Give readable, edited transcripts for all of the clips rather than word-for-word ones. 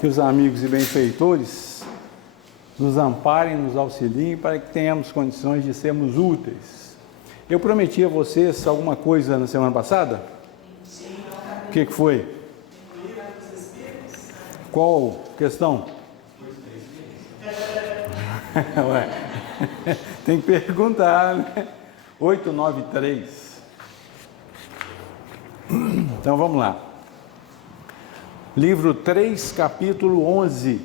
Que os amigos e benfeitores nos amparem, nos auxiliem para que tenhamos condições de sermos úteis. Eu prometi a vocês alguma coisa na semana passada? Sim. O que foi? Qual questão? Ué, tem que perguntar, né? 893. Então vamos lá. Livro 3, capítulo 11.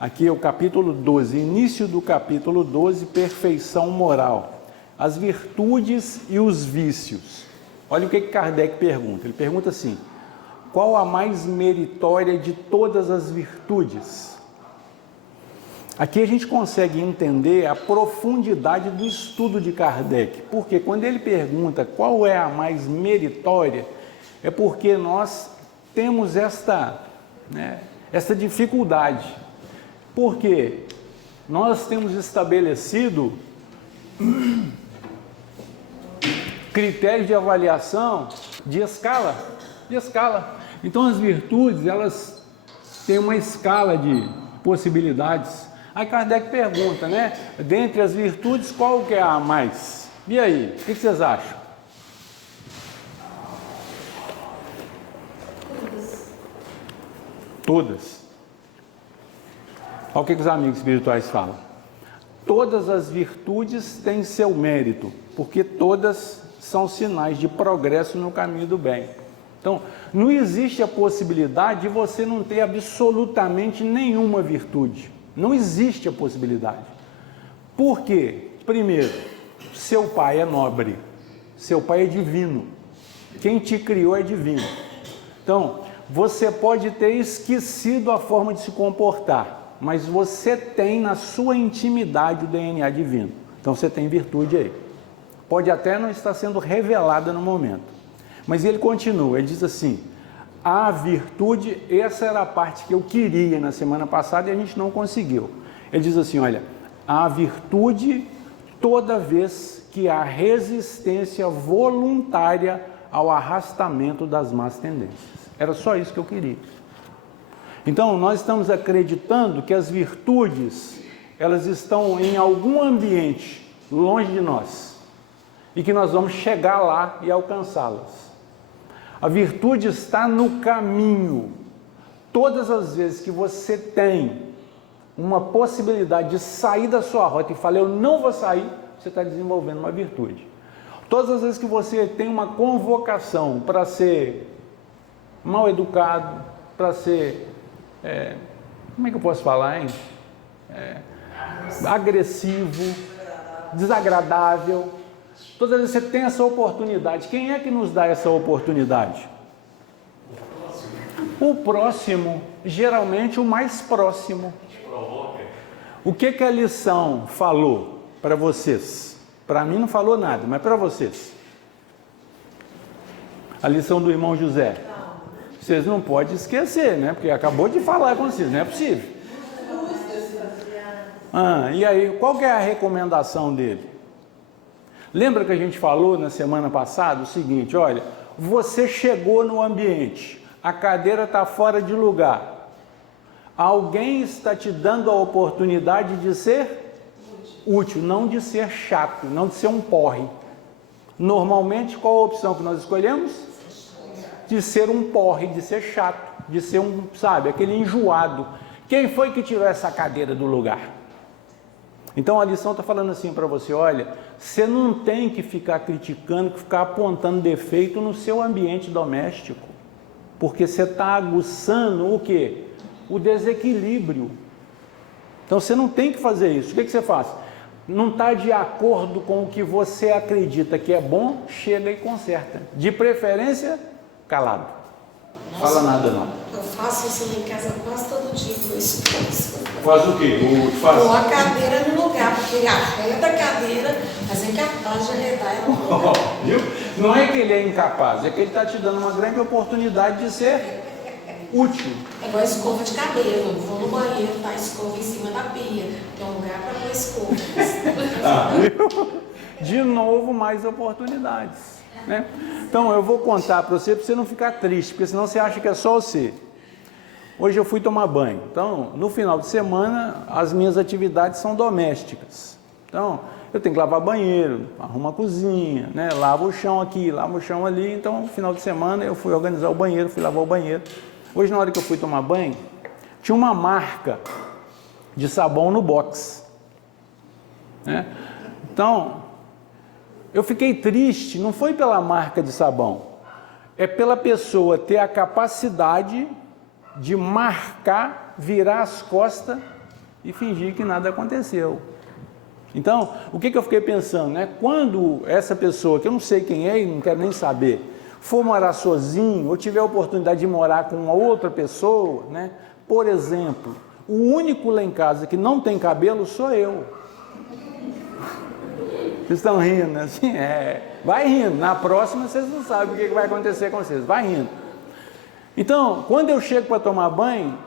Aqui é o capítulo 12, início do capítulo 12, perfeição moral. As virtudes e os vícios. Olha o que Kardec pergunta. Ele pergunta assim: qual a mais meritória de todas as virtudes? Aqui a gente consegue entender a profundidade do estudo de Kardec. Porque quando ele pergunta qual é a mais meritória, é porque nós temos esta dificuldade. Porque nós temos estabelecido critérios de avaliação de escala. Então as virtudes, elas têm uma escala de possibilidades. Aí Kardec pergunta, né? Dentre as virtudes, qual que é a mais? E aí, o que vocês acham? Todas. Olha o que os amigos espirituais falam. Todas as virtudes têm seu mérito, porque todas são sinais de progresso no caminho do bem. Então, não existe a possibilidade de você não ter absolutamente nenhuma virtude. Não existe a possibilidade. Por quê? Primeiro, seu pai é nobre, seu pai é divino. Quem te criou é divino. Então, você pode ter esquecido a forma de se comportar, mas você tem na sua intimidade o DNA divino. Então você tem virtude aí. Pode até não estar sendo revelada no momento. Mas ele continua, ele diz assim: a virtude, essa era a parte que eu queria na semana passada e a gente não conseguiu. Ele diz assim, olha, a virtude toda vez que há resistência voluntária ao arrastamento das más tendências. Era só isso que eu queria. Então, nós estamos acreditando que as virtudes, elas estão em algum ambiente longe de nós e que nós vamos chegar lá e alcançá-las. A virtude está no caminho. Todas as vezes que você tem uma possibilidade de sair da sua rota e falar, eu não vou sair, você está desenvolvendo uma virtude. Todas as vezes que você tem uma convocação para ser mal educado, para ser, como é que eu posso falar, hein? Agressivo, desagradável. Todas as vezes você tem essa oportunidade. Quem é que nos dá essa oportunidade? O próximo, geralmente o mais próximo. O que a lição falou para vocês? Para mim não falou nada, mas para vocês. A lição do irmão José. Vocês não podem esquecer, né? Porque acabou de falar com vocês, não é possível. E aí, qual que é a recomendação dele? Lembra que a gente falou na semana passada o seguinte, olha, você chegou no ambiente, a cadeira está fora de lugar, alguém está te dando a oportunidade de ser útil, não de ser chato, não de ser um porre. Normalmente, qual a opção que nós escolhemos? De ser um porre, de ser chato, de ser aquele enjoado. Quem foi que tirou essa cadeira do lugar? Então a lição está falando assim para você, olha, você não tem que ficar criticando, ficar apontando defeito no seu ambiente doméstico, porque você está aguçando o quê? O desequilíbrio. Então você não tem que fazer isso. O que você faz? Não está de acordo com o que você acredita que é bom, chega e conserta. De preferência, calado. Nossa, fala nada não. Eu faço isso em casa quase todo dia com isso. Faz o quê? Pôr a cadeira no lugar, porque arreda a cadeira, mas é incapaz de arredar ela no lugar. Viu? Não é que ele é incapaz, é que ele está te dando uma grande oportunidade de ser útil. É igual a escova de cabelo. Eu vou no banheiro, tá a escova em cima da pia. Tem um lugar para pôr escova. Viu? De novo, mais oportunidades. Né? Então, eu vou contar para você não ficar triste, porque senão você acha que é só você. Hoje eu fui tomar banho. Então, no final de semana, as minhas atividades são domésticas. Então, eu tenho que lavar banheiro, arrumar a cozinha, né? Lavo o chão aqui, lavo o chão ali. Então, no final de semana, eu fui organizar o banheiro, fui lavar o banheiro. Hoje, na hora que eu fui tomar banho, tinha uma marca de sabão no box, né? Então, eu fiquei triste, não foi pela marca de sabão, é pela pessoa ter a capacidade de marcar, virar as costas e fingir que nada aconteceu. Então, o que eu fiquei pensando, né? Quando essa pessoa, que eu não sei quem é e não quero nem saber, for morar sozinho ou tiver a oportunidade de morar com uma outra pessoa, né? Por exemplo, o único lá em casa que não tem cabelo sou eu. Vocês estão rindo, né? Assim, vai rindo. Na próxima vocês não sabem o que vai acontecer com vocês. Vai rindo. Então, quando eu chego para tomar banho,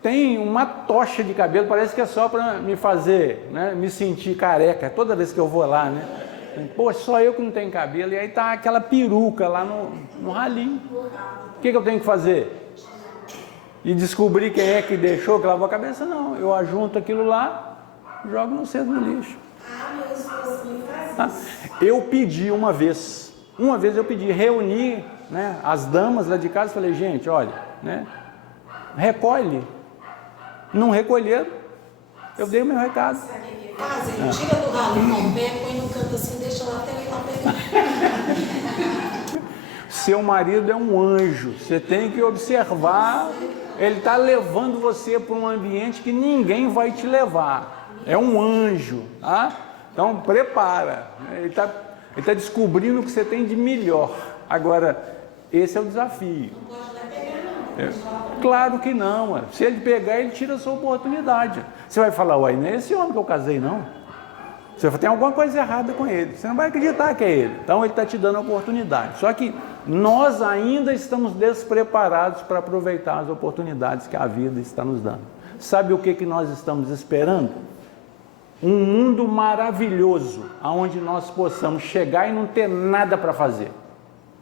tem uma tocha de cabelo, parece que é só para me fazer, né, me sentir careca, toda vez que eu vou lá, né? Pô, só eu que não tenho cabelo, e aí tá aquela peruca lá no ralinho. O que eu tenho que fazer? E descobrir quem é que deixou, que lavou a cabeça? Não, eu ajunto aquilo lá, jogo no cesto do lixo. Meu esposinho faz isso. Eu pedi uma vez eu pedi, reuni, né, as damas lá de casa, falei, gente, olha, né, recolhe. Não recolheram, eu dei o meu recado. Sabe o que fazem? Tira do ralinho com o pé, põe no canto assim, deixa lá até eu ir lá pegar. Seu marido é um anjo, você tem que observar, ele está levando você para um ambiente que ninguém vai te levar. É um anjo, tá? Então prepara, ele está descobrindo o que você tem de melhor. Agora, esse é o desafio. Não pode nem pegar, não. Claro que não, mano. Se ele pegar, ele tira a sua oportunidade. Você vai falar, uai, não é esse homem que eu casei, não. Você vai ter alguma coisa errada com ele. Você não vai acreditar que é ele. Então ele está te dando a oportunidade. Só que nós ainda estamos despreparados para aproveitar as oportunidades que a vida está nos dando. Sabe o que nós estamos esperando? Um mundo maravilhoso, onde nós possamos chegar e não ter nada para fazer.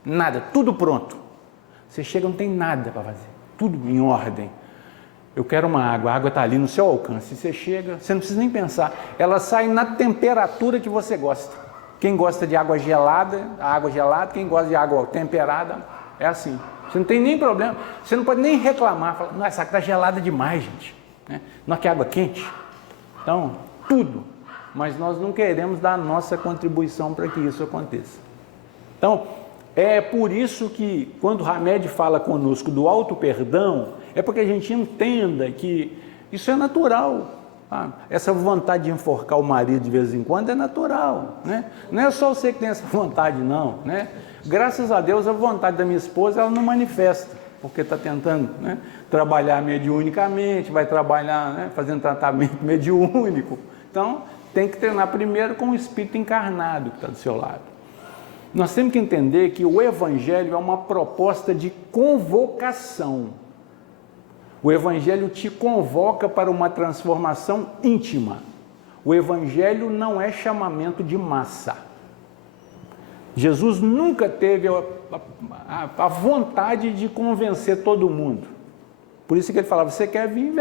Nada, tudo pronto. Você chega e não tem nada para fazer. Tudo em ordem. Eu quero uma água, a água está ali no seu alcance. Você chega, você não precisa nem pensar. Ela sai na temperatura que você gosta. Quem gosta de água gelada, a água gelada. Quem gosta de água temperada, é assim. Você não tem nem problema. Você não pode nem reclamar. Falar, nossa, essa água está gelada demais, gente. Não quer água quente? Então, tudo. Mas nós não queremos dar a nossa contribuição para que isso aconteça. Então, é por isso que quando o Hamed fala conosco do auto-perdão, é porque a gente entenda que isso é natural. Tá? Essa vontade de enforcar o marido de vez em quando é natural. Né? Não é só você que tem essa vontade, não. Né? Graças a Deus, a vontade da minha esposa ela não manifesta, porque está tentando, né, trabalhar mediunicamente, vai trabalhar, né, fazendo tratamento mediúnico. Então, tem que treinar primeiro com o espírito encarnado que está do seu lado. Nós temos que entender que o Evangelho é uma proposta de convocação. O Evangelho te convoca para uma transformação íntima. O Evangelho não é chamamento de massa. Jesus nunca teve a vontade de convencer todo mundo. Por isso que ele falava, você quer vir?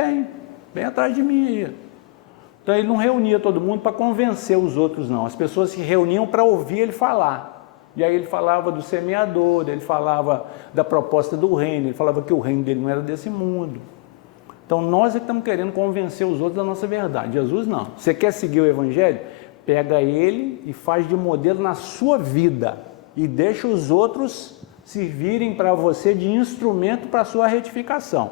Vem atrás de mim aí. Então ele não reunia todo mundo para convencer os outros, não. As pessoas se reuniam para ouvir ele falar. E aí ele falava do semeador, ele falava da proposta do reino, ele falava que o reino dele não era desse mundo. Então nós é que estamos querendo convencer os outros da nossa verdade. Jesus não. Você quer seguir o Evangelho? Pega ele e faz de modelo na sua vida. E deixa os outros servirem para você de instrumento para a sua retificação.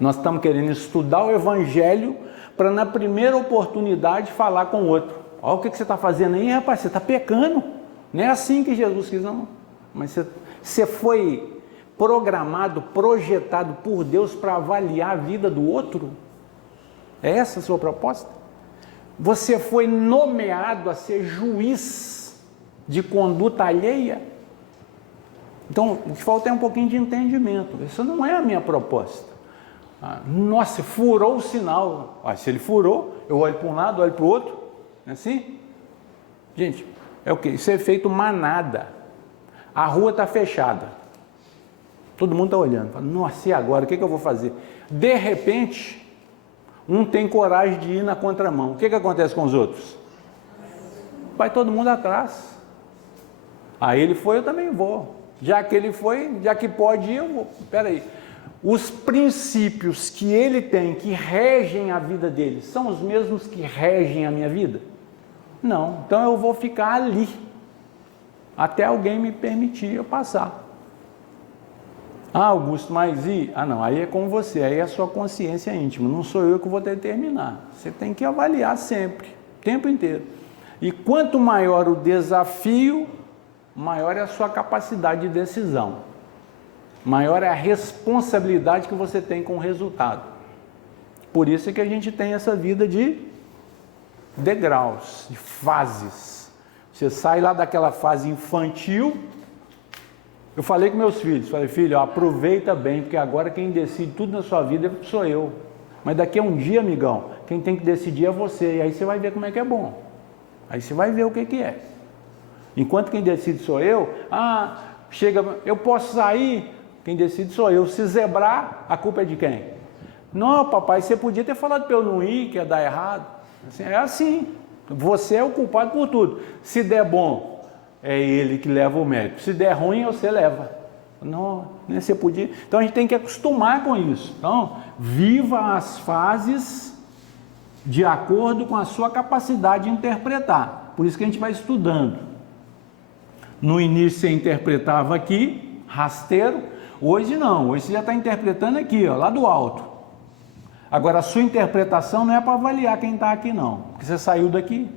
Nós estamos querendo estudar o Evangelho para na primeira oportunidade falar com o outro. Olha o que você está fazendo aí, rapaz, você está pecando. Não é assim que Jesus quis, não. Mas você foi programado, projetado por Deus para avaliar a vida do outro? É essa a sua proposta? Você foi nomeado a ser juiz de conduta alheia? Então, o que falta é um pouquinho de entendimento. Isso não é a minha proposta. Nossa, furou o sinal. Se ele furou, eu olho para um lado, olho para o outro. Não é assim? Gente, é o quê? Isso é efeito manada. A rua está fechada. Todo mundo está olhando, fala, nossa, e agora? O que eu vou fazer? De repente, um tem coragem de ir na contramão. O que acontece com os outros? Vai todo mundo atrás. Aí ele foi, eu também vou. Já que ele foi, já que pode ir, eu vou. Espera aí. Os princípios que ele tem, que regem a vida dele, são os mesmos que regem a minha vida? Não. Então eu vou ficar ali, até alguém me permitir eu passar. Ah, Augusto, mas e? Ah, não, aí é com você, aí é a sua consciência íntima, não sou eu que vou determinar. Você tem que avaliar sempre, o tempo inteiro. E quanto maior o desafio, maior é a sua capacidade de decisão. Maior é a responsabilidade que você tem com o resultado. Por isso é que a gente tem essa vida de degraus, de fases. Você sai lá daquela fase infantil. Eu falei com meus filhos, falei, filho, aproveita bem, porque agora quem decide tudo na sua vida sou eu. Mas daqui a um dia, amigão, quem tem que decidir é você. E aí você vai ver como é que é bom. Aí você vai ver o que é. Enquanto quem decide sou eu, chega, eu posso sair, quem decide sou eu. Se zebrar, a culpa é de quem? Não, papai, você podia ter falado para eu não ir, que ia dar errado. Assim, é assim, você é o culpado por tudo. Se der bom, é ele que leva o mérito. Se der ruim, você leva. Não, nem você podia. Então a gente tem que acostumar com isso. Então, viva as fases de acordo com a sua capacidade de interpretar. Por isso que a gente vai estudando. No início você interpretava aqui, rasteiro. Hoje não, hoje você já está interpretando aqui, ó, lá do alto. Agora a sua interpretação não é para avaliar quem está aqui não, porque você saiu daqui.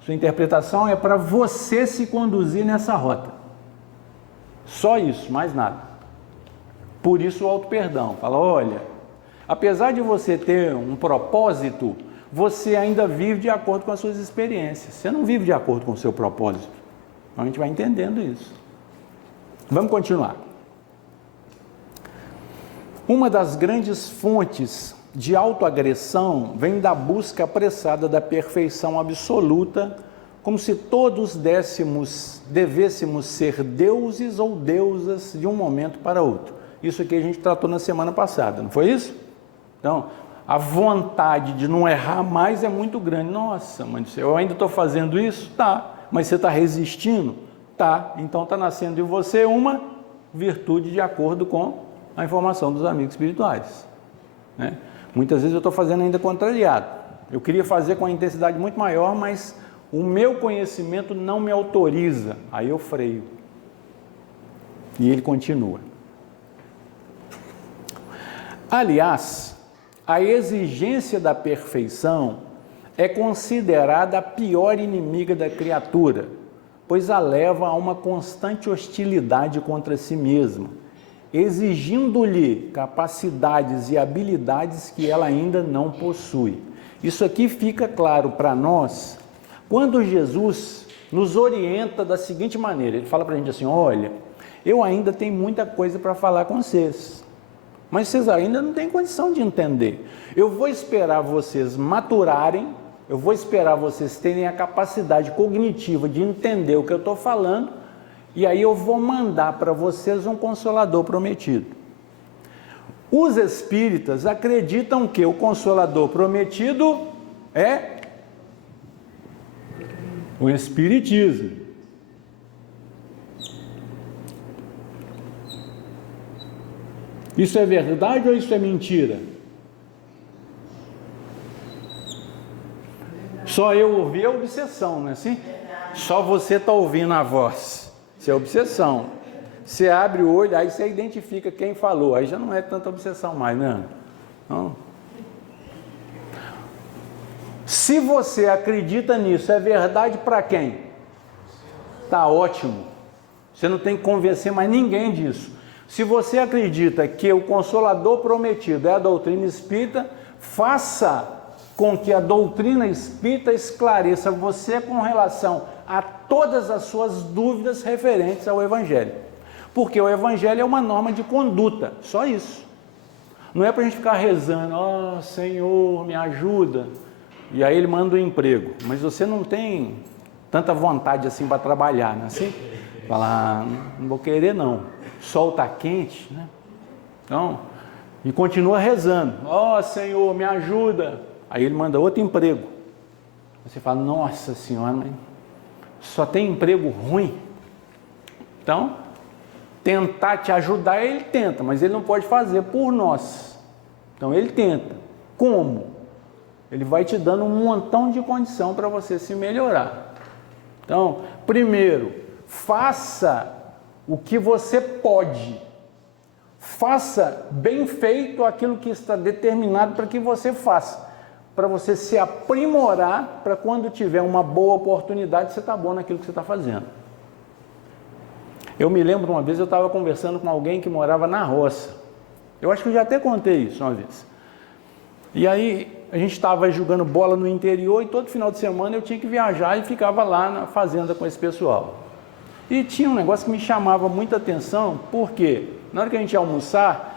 Sua interpretação é para você se conduzir nessa rota. Só isso, mais nada. Por isso o auto-perdão. Fala, olha, apesar de você ter um propósito, você ainda vive de acordo com as suas experiências. Você não vive de acordo com o seu propósito. Então a gente vai entendendo isso. Vamos continuar. Uma das grandes fontes de autoagressão vem da busca apressada da perfeição absoluta, como se todos devêssemos ser deuses ou deusas de um momento para outro. Isso aqui a gente tratou na semana passada, não foi isso? Então, a vontade de não errar mais é muito grande. Nossa, mãe do céu, eu ainda estou fazendo isso? Tá, mas você está resistindo? Tá, então está nascendo em você uma virtude de acordo com a informação dos amigos espirituais, né? Muitas vezes eu estou fazendo ainda contrariado. Eu queria fazer com uma intensidade muito maior, mas o meu conhecimento não me autoriza. Aí eu freio. E ele continua. Aliás, a exigência da perfeição é considerada a pior inimiga da criatura, pois a leva a uma constante hostilidade contra si mesma, exigindo-lhe capacidades e habilidades que ela ainda não possui. Isso aqui fica claro para nós quando Jesus nos orienta da seguinte maneira. Ele fala para a gente assim, olha, eu ainda tenho muita coisa para falar com vocês, mas vocês ainda não têm condição de entender. Eu vou esperar vocês maturarem, eu vou esperar vocês terem a capacidade cognitiva de entender o que eu estou falando, e aí eu vou mandar para vocês um Consolador prometido. Os espíritas acreditam que o Consolador prometido é o Espiritismo. Isso é verdade ou isso é mentira? Só eu ouvi a obsessão, não é assim? Só você está ouvindo a voz. Isso é obsessão. Você abre o olho, aí você identifica quem falou. Aí já não é tanta obsessão mais, né? Não. Se você acredita nisso, é verdade para quem? Tá ótimo. Você não tem que convencer mais ninguém disso. Se você acredita que o Consolador prometido é a doutrina espírita, faça com que a doutrina espírita esclareça você com relação a todas as suas dúvidas referentes ao Evangelho. Porque o Evangelho é uma norma de conduta, só isso. Não é para a gente ficar rezando, ó Senhor, me ajuda. E aí ele manda um emprego, mas você não tem tanta vontade assim para trabalhar, não é assim? Falar, não vou querer não. o sol está quente, né? Então, e continua rezando, ó Senhor, me ajuda. Aí ele manda outro emprego. Você fala, nossa senhora, mas só tem emprego ruim. Então, tentar te ajudar, ele tenta, mas ele não pode fazer por nós. Então ele tenta. Como? Ele vai te dando um montão de condição para você se melhorar. Então, primeiro, faça o que você pode. Faça bem feito aquilo que está determinado para que você faça. Para você se aprimorar, para quando tiver uma boa oportunidade, você está bom naquilo que você está fazendo. Eu me lembro uma vez, eu estava conversando com alguém que morava na roça. Eu acho que eu já até contei isso uma vez. E aí, a gente estava jogando bola no interior e todo final de semana eu tinha que viajar e ficava lá na fazenda com esse pessoal. E tinha um negócio que me chamava muita atenção, porque na hora que a gente ia almoçar,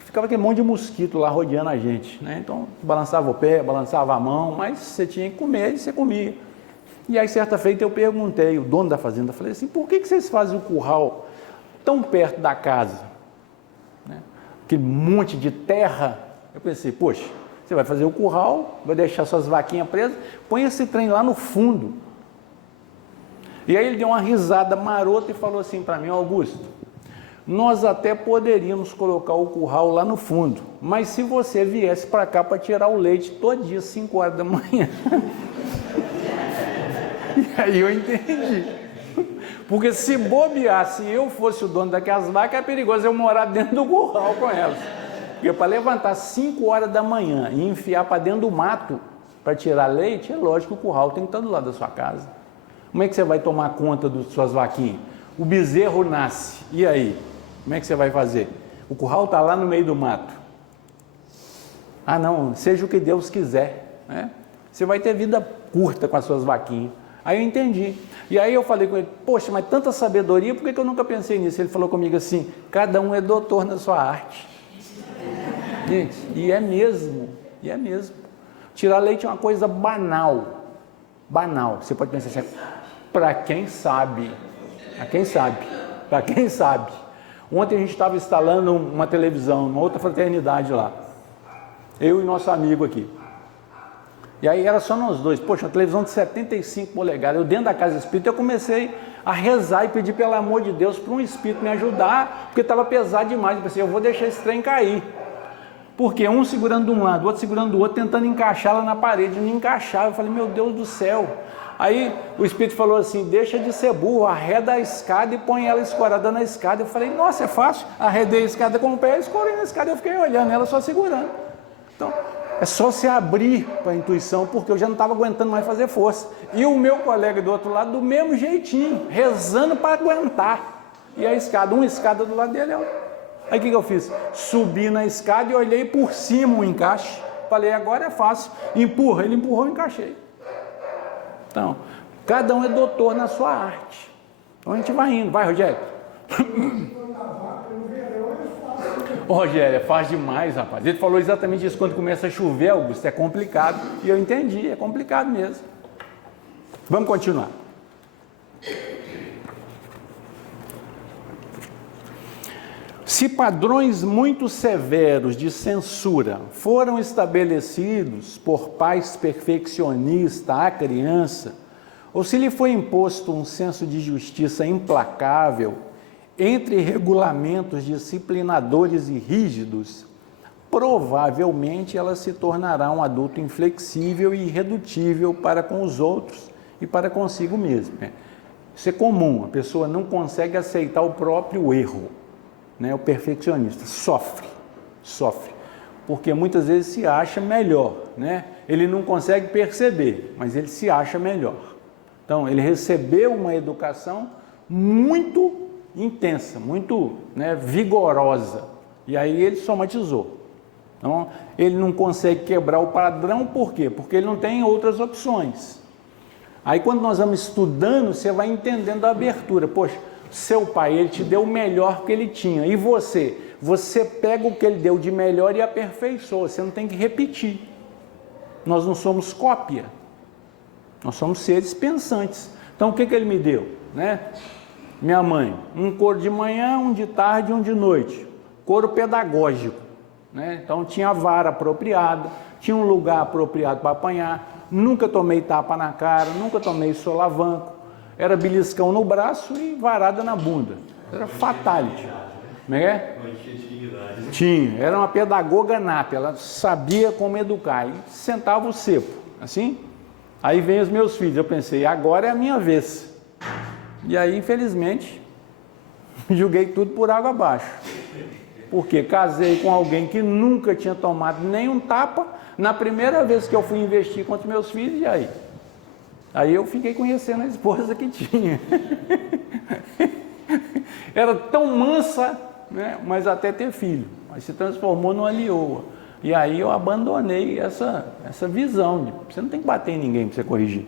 ficava aquele monte de mosquito lá rodeando a gente, né? Então, balançava o pé, balançava a mão, mas você tinha que comer e você comia. E aí, certa feita, eu perguntei, o dono da fazenda, falei assim, por que vocês fazem o curral tão perto da casa? Né? Aquele monte de terra. Eu pensei, poxa, você vai fazer o curral, vai deixar suas vaquinhas presas, põe esse trem lá no fundo. E aí ele deu uma risada marota e falou assim para mim, Augusto, nós até poderíamos colocar o curral lá no fundo, mas se você viesse para cá para tirar o leite todo dia, 5 horas da manhã... E aí eu entendi. Porque se bobear, se eu fosse o dono daquelas vacas, é perigoso eu morar dentro do curral com elas. Porque para levantar 5 horas da manhã e enfiar para dentro do mato para tirar leite, é lógico que o curral tem que estar do lado da sua casa. Como é que você vai tomar conta das suas vaquinhas? O bezerro nasce, e aí? Como é que você vai fazer? O curral está lá no meio do mato. Ah não, seja o que Deus quiser, né? Você vai ter vida curta com as suas vaquinhas. Aí eu entendi. E aí eu falei com ele, poxa, mas tanta sabedoria, por que eu nunca pensei nisso? Ele falou comigo assim, cada um é doutor na sua arte. Gente, e é mesmo. Tirar leite é uma coisa banal. Banal. Você pode pensar assim, para quem sabe. Para quem sabe. Ontem a gente estava instalando uma televisão, uma outra fraternidade lá. Eu e nosso amigo aqui. E aí era só nós dois, poxa, uma televisão de 75 polegadas, eu dentro da casa espírita, eu comecei a rezar e pedir pelo amor de Deus para um espírito me ajudar, porque estava pesado demais, eu pensei, eu vou deixar esse trem cair, porque um segurando de um lado, o outro segurando do outro, tentando encaixá-la na parede, não encaixava, eu falei, meu Deus do céu, aí o espírito falou assim, deixa de ser burro, arreda a escada e põe ela escorada na escada, eu falei, nossa, é fácil, arredei a escada com o pé, escorei na escada, eu fiquei olhando ela só segurando, então... É só se abrir para a intuição, porque eu já não estava aguentando mais fazer força. E o meu colega do outro lado, do mesmo jeitinho, rezando para aguentar. E a escada, uma escada do lado dele. Aí o que eu fiz? Subi na escada e olhei por cima o encaixe. Falei, agora é fácil. Empurra, ele empurrou e encaixei. Então, cada um é doutor na sua arte. Então a gente vai indo. Vai, Rogério. Ô, Rogério, é fácil demais, rapaz. Ele falou exatamente isso quando começa a chover, Augusto, é complicado. E eu entendi, é complicado mesmo. Vamos continuar. Se padrões muito severos de censura foram estabelecidos por pais perfeccionistas à criança, ou se lhe foi imposto um senso de justiça implacável, entre regulamentos disciplinadores e rígidos, provavelmente ela se tornará um adulto inflexível e irredutível para com os outros e para consigo mesmo. Isso é comum, a pessoa não consegue aceitar o próprio erro, né? O perfeccionista sofre, porque muitas vezes se acha melhor, né? Ele não consegue perceber, mas ele se acha melhor. Então, ele recebeu uma educação muito intensa, muito, né, vigorosa, e aí ele somatizou. Então, ele não consegue quebrar o padrão, por quê? Porque ele não tem outras opções. Aí quando nós vamos estudando, você vai entendendo a abertura. Poxa, seu pai, ele te deu o melhor que ele tinha, e você? Você pega o que ele deu de melhor e aperfeiçoa, você não tem que repetir. Nós não somos cópia, nós somos seres pensantes. Então o que ele me deu, né? Minha mãe, um coro de manhã, um de tarde e um de noite. Coro pedagógico, né? Então tinha vara apropriada, tinha um lugar apropriado para apanhar, nunca tomei tapa na cara, nunca tomei solavanco, era beliscão no braço e varada na bunda. Era fatality. Né? Tinha, era uma pedagoga nata, ela sabia como educar, e sentava o cepo, assim. Aí vem os meus filhos, eu pensei, agora é a minha vez. E aí, infelizmente, joguei tudo por água abaixo. Porque casei com alguém que nunca tinha tomado nenhum tapa, na primeira vez que eu fui investir contra meus filhos, e aí? Aí eu fiquei conhecendo a esposa que tinha. Era tão mansa, né? Mas até ter filho. Mas se transformou numa leoa. E aí eu abandonei essa visão de você não tem que bater em ninguém para você corrigir.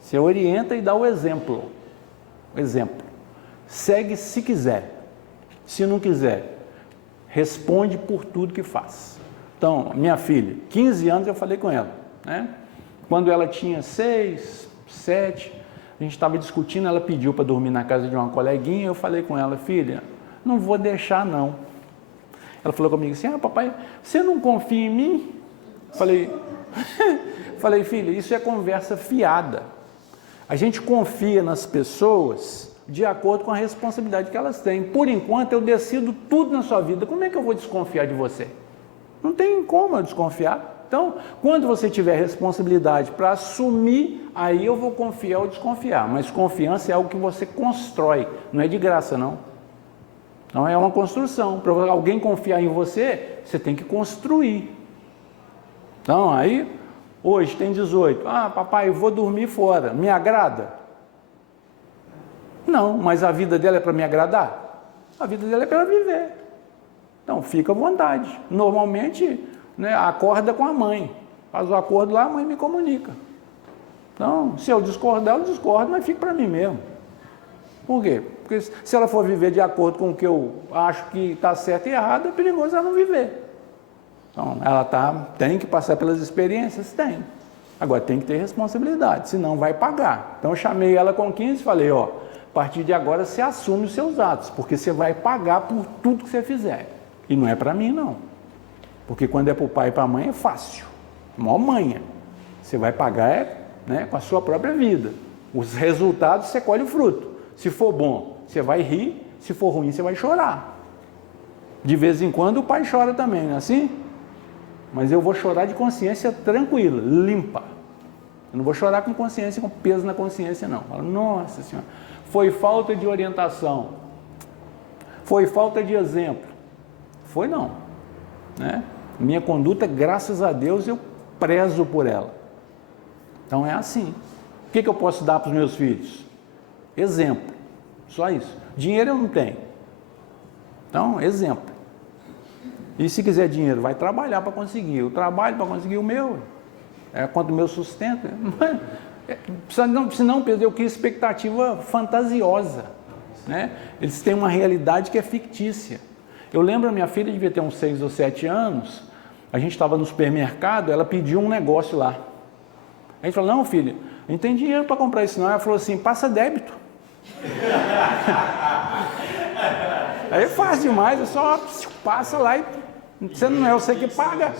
Você orienta e dá o exemplo. O exemplo. Segue se quiser. Se não quiser, responde por tudo que faz. Então, minha filha, 15 anos eu falei com ela, né? Quando ela tinha 6, 7, a gente estava discutindo, ela pediu para dormir na casa de uma coleguinha, eu falei com ela, filha, não vou deixar não. Ela falou comigo assim, papai, você não confia em mim? Falei, filha, isso é conversa fiada. A gente confia nas pessoas de acordo com a responsabilidade que elas têm. Por enquanto eu decido tudo na sua vida, como é que eu vou desconfiar de você? Não tem como eu desconfiar. Então, quando você tiver responsabilidade para assumir, aí eu vou confiar ou desconfiar. Mas confiança é algo que você constrói, não é de graça não. Então é uma construção. Para alguém confiar em você, você tem que construir. Então aí, hoje tem 18. Papai, eu vou dormir fora. Me agrada? Não, mas a vida dela é para me agradar? A vida dela é para ela viver. Então fica à vontade. Normalmente, né, acorda com a mãe. Faz o acordo lá, a mãe me comunica. Então, se eu discordar, eu discordo, mas fica para mim mesmo. Por quê? Porque se ela for viver de acordo com o que eu acho que está certo e errado, é perigoso ela não viver. Então, ela tem que passar pelas experiências? Tem. Agora, tem que ter responsabilidade, senão vai pagar. Então, eu chamei ela com 15 e falei, a partir de agora você assume os seus atos, porque você vai pagar por tudo que você fizer. E não é para mim, não. Porque quando é para o pai e para a mãe é fácil. Mó manha. Você vai pagar com a sua própria vida. Os resultados, você colhe o fruto. Se for bom, você vai rir. Se for ruim, você vai chorar. De vez em quando o pai chora também, não é assim? Mas eu vou chorar de consciência tranquila, limpa. Eu não vou chorar com consciência, com peso na consciência, não. Falo, nossa Senhora, foi falta de orientação. Foi falta de exemplo. Foi não. Né? Minha conduta, graças a Deus, eu prezo por ela. Então é assim. O que eu posso dar para os meus filhos? Exemplo. Só isso. Dinheiro eu não tenho. Então, exemplo. E se quiser dinheiro, vai trabalhar para conseguir. Eu trabalho para conseguir o meu. É quanto o meu sustento. Senão, Pedro, eu crio expectativa fantasiosa. Né? Eles têm uma realidade que é fictícia. Eu lembro, a minha filha devia ter uns 6 ou 7 anos, a gente estava no supermercado, ela pediu um negócio lá. A gente falou, não filha, a gente tem dinheiro para comprar isso não. Ela falou assim, passa débito. Aí é fácil demais, é só passa lá e você não é você que paga.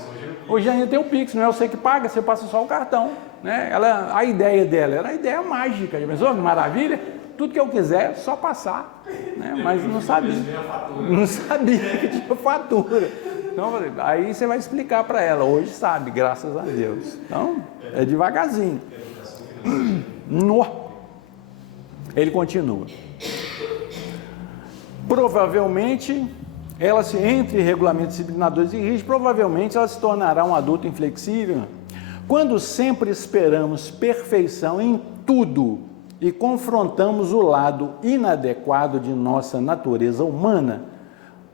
Hoje ainda tem o Pix, não é você que paga, você passa só o cartão. Né? A ideia dela era a ideia mágica, já pensou? Maravilha, tudo que eu quiser, só passar. Né? Mas não sabia que tinha fatura. Então, aí você vai explicar para ela, hoje sabe, graças a Deus. Então, é devagarzinho. Ele continua. Provavelmente, entre regulamentos disciplinadores e rígidos, provavelmente ela se tornará um adulto inflexível. Quando sempre esperamos perfeição em tudo e confrontamos o lado inadequado de nossa natureza humana,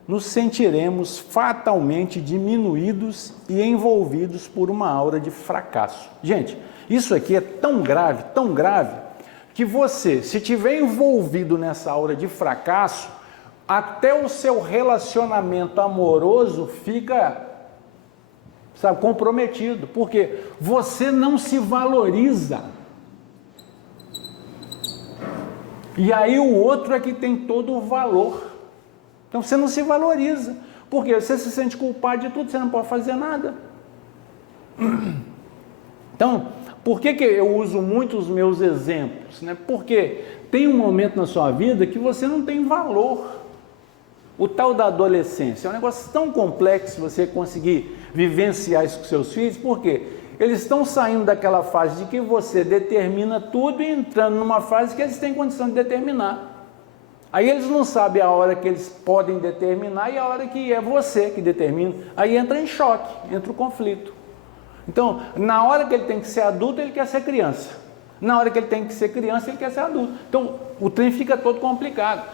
nos sentiremos fatalmente diminuídos e envolvidos por uma aura de fracasso. Gente, isso aqui é tão grave, que você, se estiver envolvido nessa aura de fracasso, até o seu relacionamento amoroso fica, comprometido, porque você não se valoriza. E aí o outro é que tem todo o valor. Então você não se valoriza. Por quê? Você se sente culpado de tudo, você não pode fazer nada. Então, por que eu uso muito os meus exemplos? Né? Porque tem um momento na sua vida que você não tem valor. O tal da adolescência é um negócio tão complexo você conseguir vivenciar isso com seus filhos, porque eles estão saindo daquela fase de que você determina tudo e entrando numa fase que eles têm condição de determinar. Aí eles não sabem a hora que eles podem determinar e a hora que é você que determina. Aí entra em choque, entra o conflito. Então, na hora que ele tem que ser adulto, ele quer ser criança. Na hora que ele tem que ser criança, ele quer ser adulto. Então, o trem fica todo complicado.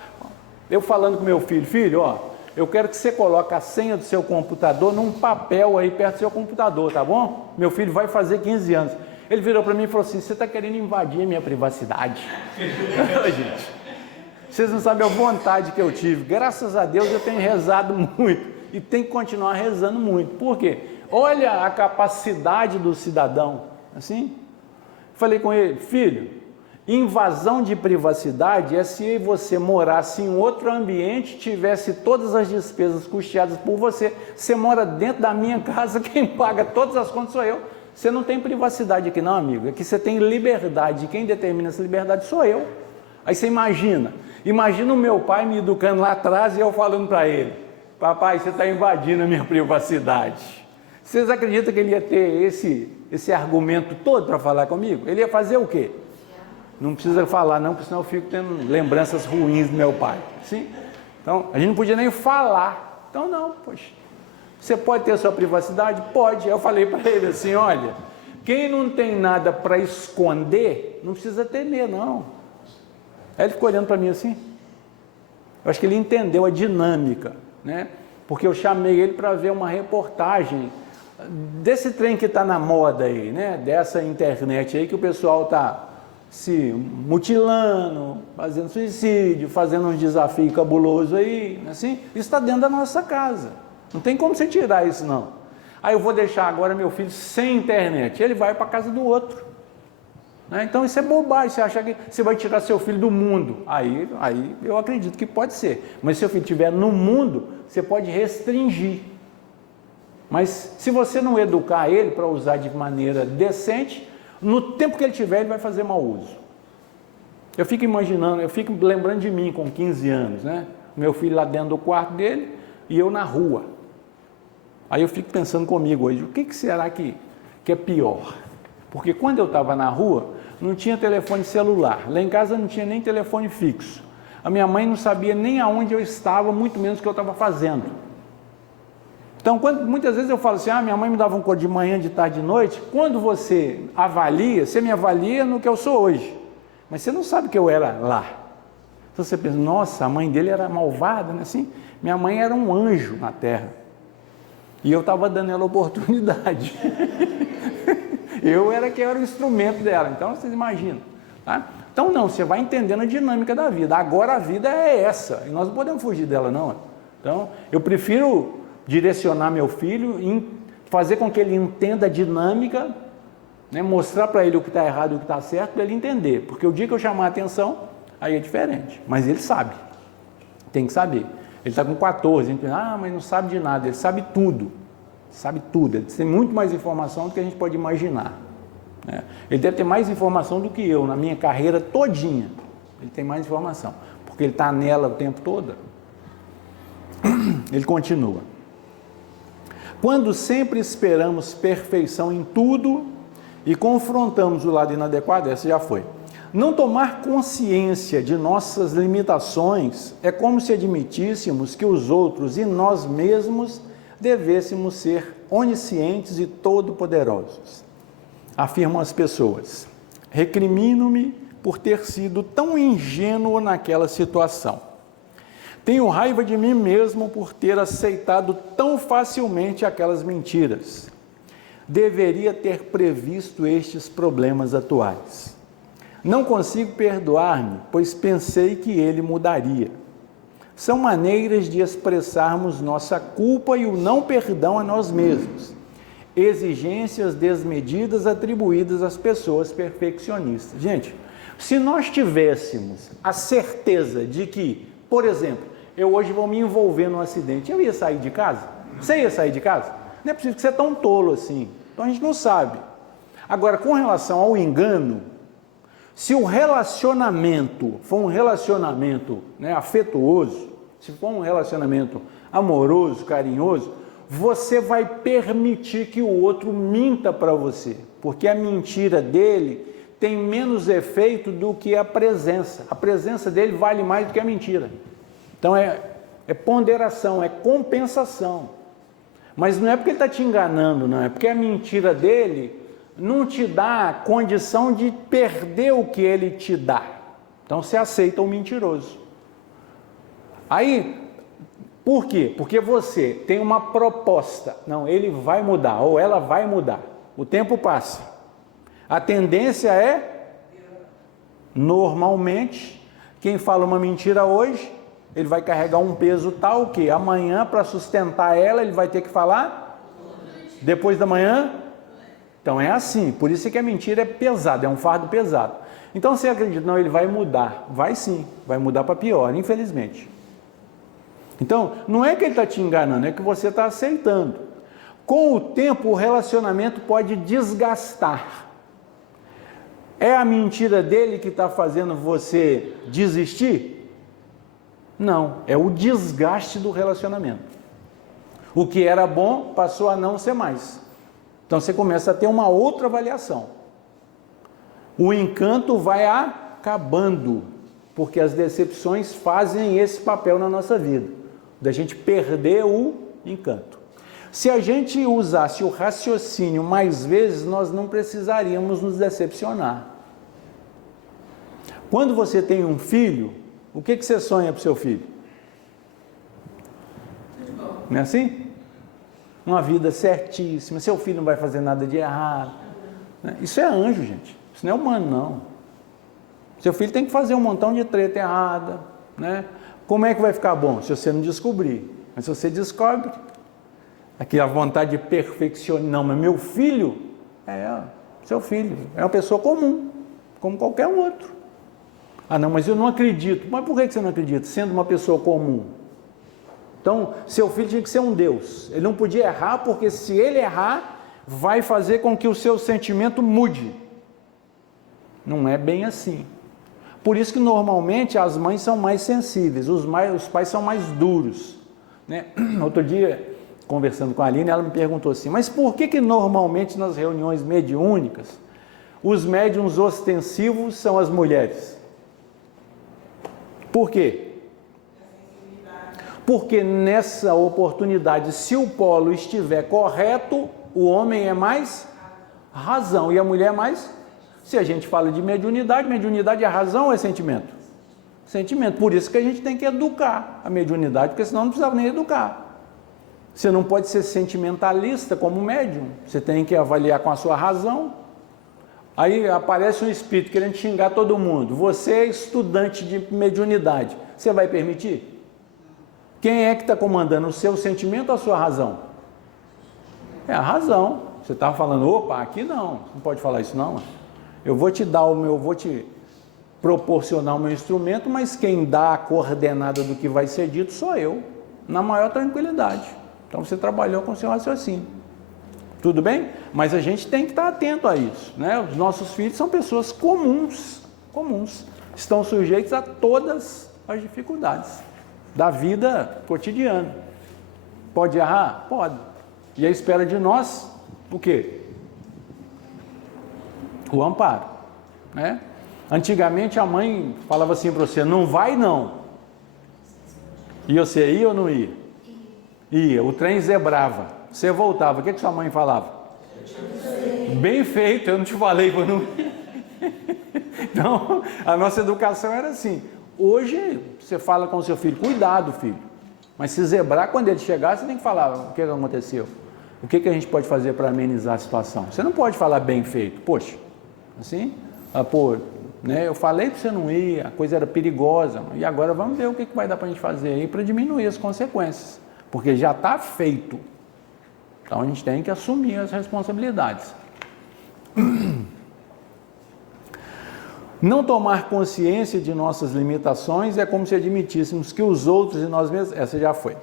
Eu falando com meu filho, filho, ó, eu quero que você coloque a senha do seu computador num papel aí perto do seu computador, tá bom? Meu filho vai fazer 15 anos. Ele virou para mim e falou assim, você está querendo invadir a minha privacidade? Gente, vocês não sabem a vontade que eu tive. Graças a Deus eu tenho rezado muito e tenho que continuar rezando muito. Por quê? Olha a capacidade do cidadão. Assim, falei com ele, filho, invasão de privacidade é se você morasse em outro ambiente, tivesse todas as despesas custeadas por você. Você mora dentro da minha casa, quem paga todas as contas sou eu. Você não tem privacidade aqui não, amigo. Aqui você tem liberdade. Quem determina essa liberdade sou eu. Aí você imagina o meu pai me educando lá atrás e eu falando para ele, papai, você está invadindo a minha privacidade. Vocês acreditam que ele ia ter esse argumento todo para falar comigo? Ele ia fazer o quê? Não precisa falar não, porque senão eu fico tendo lembranças ruins do meu pai. Sim? Então, a gente não podia nem falar. Então, não, poxa. Você pode ter a sua privacidade? Pode. Eu falei para ele assim, olha, quem não tem nada para esconder, não precisa temer, não. Aí ele ficou olhando para mim assim. Eu acho que ele entendeu a dinâmica, né? Porque eu chamei ele para ver uma reportagem desse trem que está na moda aí, né? Dessa internet aí que o pessoal está se mutilando, fazendo suicídio, fazendo um desafio cabuloso aí, assim, isso está dentro da nossa casa, não tem como você tirar isso não. Aí eu vou deixar agora meu filho sem internet, ele vai para a casa do outro, né? Então isso é bobagem, você acha que você vai tirar seu filho do mundo, aí eu acredito que pode ser, mas se seu filho estiver no mundo, você pode restringir, mas se você não educar ele para usar de maneira decente, no tempo que ele tiver, ele vai fazer mau uso. Eu fico imaginando, eu fico lembrando de mim com 15 anos, né? Meu filho lá dentro do quarto dele e eu na rua. Aí eu fico pensando comigo hoje, o que será que é pior? Porque quando eu estava na rua, não tinha telefone celular. Lá em casa não tinha nem telefone fixo. A minha mãe não sabia nem aonde eu estava, muito menos o que eu estava fazendo. Então, muitas vezes eu falo assim, minha mãe me dava um cor de manhã, de tarde, de noite. Quando você avalia, você me avalia no que eu sou hoje. Mas você não sabe que eu era lá. Então você pensa, nossa, a mãe dele era malvada, né? Assim, minha mãe era um anjo na terra. E eu estava dando ela oportunidade. Eu era quem era o instrumento dela. Então, vocês imaginam. Tá? Então, não, você vai entendendo a dinâmica da vida. Agora a vida é essa. E nós não podemos fugir dela, não. Então, eu prefiro direcionar meu filho, fazer com que ele entenda a dinâmica, né, mostrar para ele o que está errado e o que está certo, para ele entender. Porque o dia que eu chamar a atenção, aí é diferente. Mas ele sabe. Tem que saber. Ele está com 14, a gente pensa, mas não sabe de nada. Ele sabe tudo. Sabe tudo. Ele tem muito mais informação do que a gente pode imaginar. Né? Ele deve ter mais informação do que eu, na minha carreira todinha. Ele tem mais informação. Porque ele está nela o tempo todo. Ele continua. Quando sempre esperamos perfeição em tudo e confrontamos o lado inadequado, essa já foi. Não tomar consciência de nossas limitações é como se admitíssemos que os outros e nós mesmos devêssemos ser oniscientes e todo-poderosos. Afirmam as pessoas. Recrimino-me por ter sido tão ingênuo naquela situação. Tenho raiva de mim mesmo por ter aceitado tão facilmente aquelas mentiras. Deveria ter previsto estes problemas atuais. Não consigo perdoar-me, pois pensei que ele mudaria. São maneiras de expressarmos nossa culpa e o não perdão a nós mesmos. Exigências desmedidas atribuídas às pessoas perfeccionistas. Gente, Se nós tivéssemos a certeza de que, por exemplo, eu hoje vou me envolver num acidente, eu ia sair de casa? Você ia sair de casa? Não é possível que você é tão tolo assim. Então a gente não sabe. Agora, com relação ao engano, se o relacionamento for um relacionamento, né, afetuoso, se for um relacionamento amoroso, carinhoso, você vai permitir que o outro minta para você, porque a mentira dele tem menos efeito do que a presença. A presença dele vale mais do que a mentira. Então é ponderação, é compensação. Mas não é porque ele está te enganando, não, é porque a mentira dele não te dá condição de perder o que ele te dá. Então você aceita o mentiroso. Aí, por quê? Porque você tem uma proposta. Não, ele vai mudar, ou ela vai mudar. O tempo passa. A tendência é, normalmente, quem fala uma mentira hoje, ele vai carregar um peso tal que amanhã, para sustentar ela, ele vai ter que falar depois da manhã. Então é assim, por isso que a mentira é pesada, é um fardo pesado. Então você acredita, não, ele vai mudar. Vai sim, vai mudar para pior, infelizmente. Então, não é que ele está te enganando, é que você está aceitando. Com o tempo, o relacionamento pode desgastar. É a mentira dele que está fazendo você desistir? Não, é o desgaste do relacionamento. O que era bom passou a não ser mais. Então você começa a ter uma outra avaliação. O encanto vai acabando, porque as decepções fazem esse papel na nossa vida, da gente perder o encanto. Se a gente usasse o raciocínio mais vezes, nós não precisaríamos nos decepcionar. Quando você tem um filho, o que você sonha para o seu filho? Não é assim? Uma vida certíssima, seu filho não vai fazer nada de errado. Isso é anjo, gente. Isso não é humano, não. Seu filho tem que fazer um montão de treta errada, né? Como é que vai ficar bom? Se você não descobrir. Mas se você descobre, aquela vontade de perfeccionar. Não, mas meu filho seu filho. É uma pessoa comum, como qualquer outro. Ah, não, mas eu não acredito. Mas por que você não acredita? Sendo uma pessoa comum. Então, seu filho tinha que ser um Deus. Ele não podia errar, porque se ele errar, vai fazer com que o seu sentimento mude. Não é bem assim. Por isso que normalmente as mães são mais sensíveis, os pais são mais duros, né? Outro dia, conversando com a Aline, ela me perguntou assim, mas por que normalmente nas reuniões mediúnicas, os médiuns ostensivos são as mulheres? Por quê? Porque nessa oportunidade, se o polo estiver correto, o homem é mais razão e a mulher é mais... Se a gente fala de mediunidade é razão ou é sentimento? Sentimento. Por isso que a gente tem que educar a mediunidade, porque senão não precisava nem educar. Você não pode ser sentimentalista como médium. Você tem que avaliar com a sua razão. Aí aparece um espírito querendo xingar todo mundo. Você é estudante de mediunidade. Você vai permitir? Quem é que está comandando, o seu sentimento ou a sua razão? É a razão. Você estava falando, opa, aqui não pode falar isso não. Eu vou te proporcionar o meu instrumento, mas quem dá a coordenada do que vai ser dito sou eu, na maior tranquilidade. Então você trabalhou com o seu raciocínio. Tudo bem? Mas a gente tem que estar atento a isso, né? Os nossos filhos são pessoas comuns, estão sujeitos a todas as dificuldades da vida cotidiana. Pode errar? Pode. E a espera de nós, o quê? O amparo, né? Antigamente a mãe falava assim para você, não vai não. E você ia ou não ia? Ia, o trem zebrava. Você voltava, o que sua mãe falava? Bem feito, eu não te falei para não ir. Então, a nossa educação era assim. Hoje, você fala com o seu filho, cuidado filho. Mas se zebrar, quando ele chegar, você tem que falar o que aconteceu. O que a gente pode fazer para amenizar a situação? Você não pode falar bem feito. Poxa, assim, né, eu falei para você não ir, a coisa era perigosa, e agora vamos ver o que vai dar para a gente fazer aí para diminuir as consequências, porque já está feito. Então a gente tem que assumir as responsabilidades. Não tomar consciência de nossas limitações é como se admitíssemos que os outros e nós mesmos, essa já foi.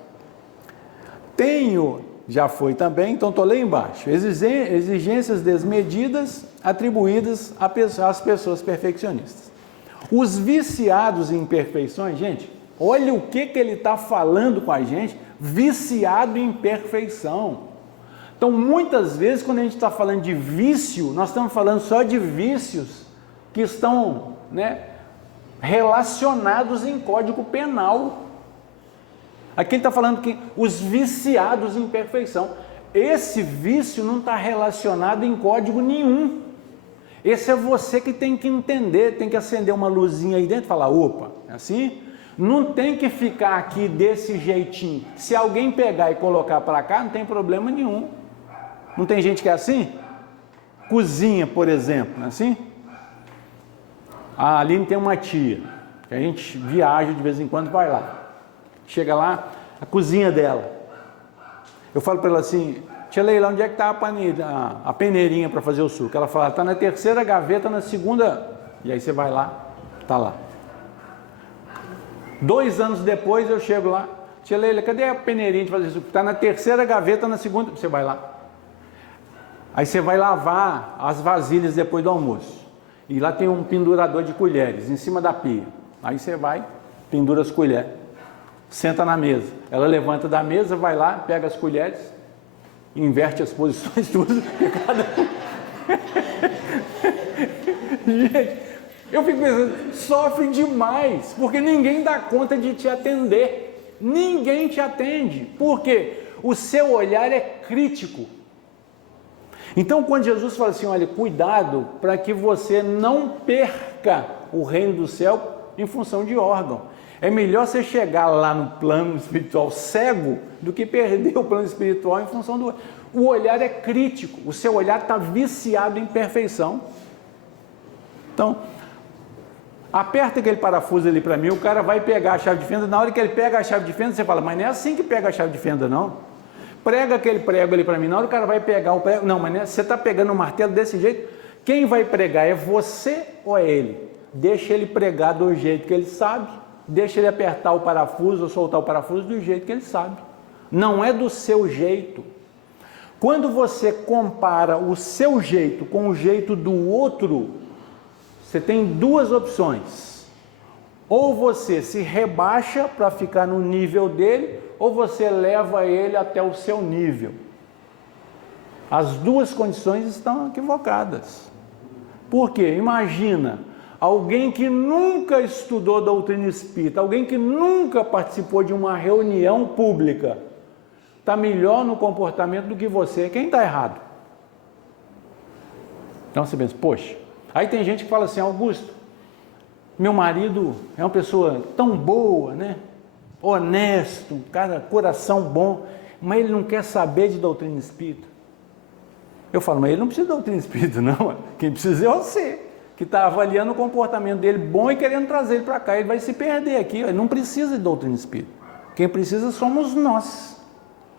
Tenho, já foi também, então estou lá embaixo. Exigências desmedidas atribuídas às pessoas perfeccionistas. Os viciados em imperfeições, gente, olha o que ele está falando com a gente, viciado em perfeição. Então, muitas vezes, quando a gente está falando de vício, nós estamos falando só de vícios que estão, relacionados em código penal. Aqui ele está falando que os viciados em perfeição. Esse vício não está relacionado em código nenhum. Esse é você que tem que entender, tem que acender uma luzinha aí dentro e falar, opa, é assim? Não tem que ficar aqui desse jeitinho. Se alguém pegar e colocar para cá, não tem problema nenhum. Não tem gente que é assim? Cozinha, por exemplo, não é assim? A Aline tem uma tia, que a gente viaja de vez em quando, vai lá. Chega lá, a cozinha dela. Eu falo para ela assim, tia Leila, onde é que está a peneirinha para fazer o suco? Ela fala, está na terceira gaveta, na segunda. E aí você vai lá, está lá. 2 anos depois eu chego lá, tia Leila, cadê a peneirinha de fazer suco? Está na terceira gaveta, na segunda. Você vai lá. Aí você vai lavar as vasilhas depois do almoço. E lá tem um pendurador de colheres em cima da pia. Aí você vai, pendura as colheres, senta na mesa. Ela levanta da mesa, vai lá, pega as colheres, inverte as posições, tudo. Gente, eu fico pensando, sofre demais, porque ninguém dá conta de te atender. Ninguém te atende. Por quê? O seu olhar é crítico. Então, quando Jesus fala assim, olha, cuidado para que você não perca o reino do céu em função de órgão. É melhor você chegar lá no plano espiritual cego do que perder o plano espiritual em função do... O olhar é crítico, o seu olhar está viciado em perfeição. Então, aperta aquele parafuso ali para mim, o cara vai pegar a chave de fenda, na hora que ele pega a chave de fenda, você fala, mas não é assim que pega a chave de fenda, não. Prega aquele prego ali para mim, na hora que o cara vai pegar o prego, não, mas você está pegando o martelo desse jeito, quem vai pregar é você ou é ele? Deixa ele pregar do jeito que ele sabe, deixa ele apertar o parafuso ou soltar o parafuso do jeito que ele sabe, não é do seu jeito. Quando você compara o seu jeito com o jeito do outro, você tem 2 opções, ou você se rebaixa para ficar no nível dele, ou você leva ele até o seu nível. As 2 condições estão equivocadas. Por quê? Imagina, alguém que nunca estudou doutrina espírita, alguém que nunca participou de uma reunião pública, está melhor no comportamento do que você. Quem está errado? Então você pensa, poxa, aí tem gente que fala assim, Augusto, meu marido é uma pessoa tão boa, honesto, cara, coração bom, mas ele não quer saber de doutrina espírita. Eu falo, mas ele não precisa de doutrina espírita, não. Quem precisa é você, que está avaliando o comportamento dele bom e querendo trazer ele para cá. Ele vai se perder aqui, ele não precisa de doutrina espírita. Quem precisa somos nós.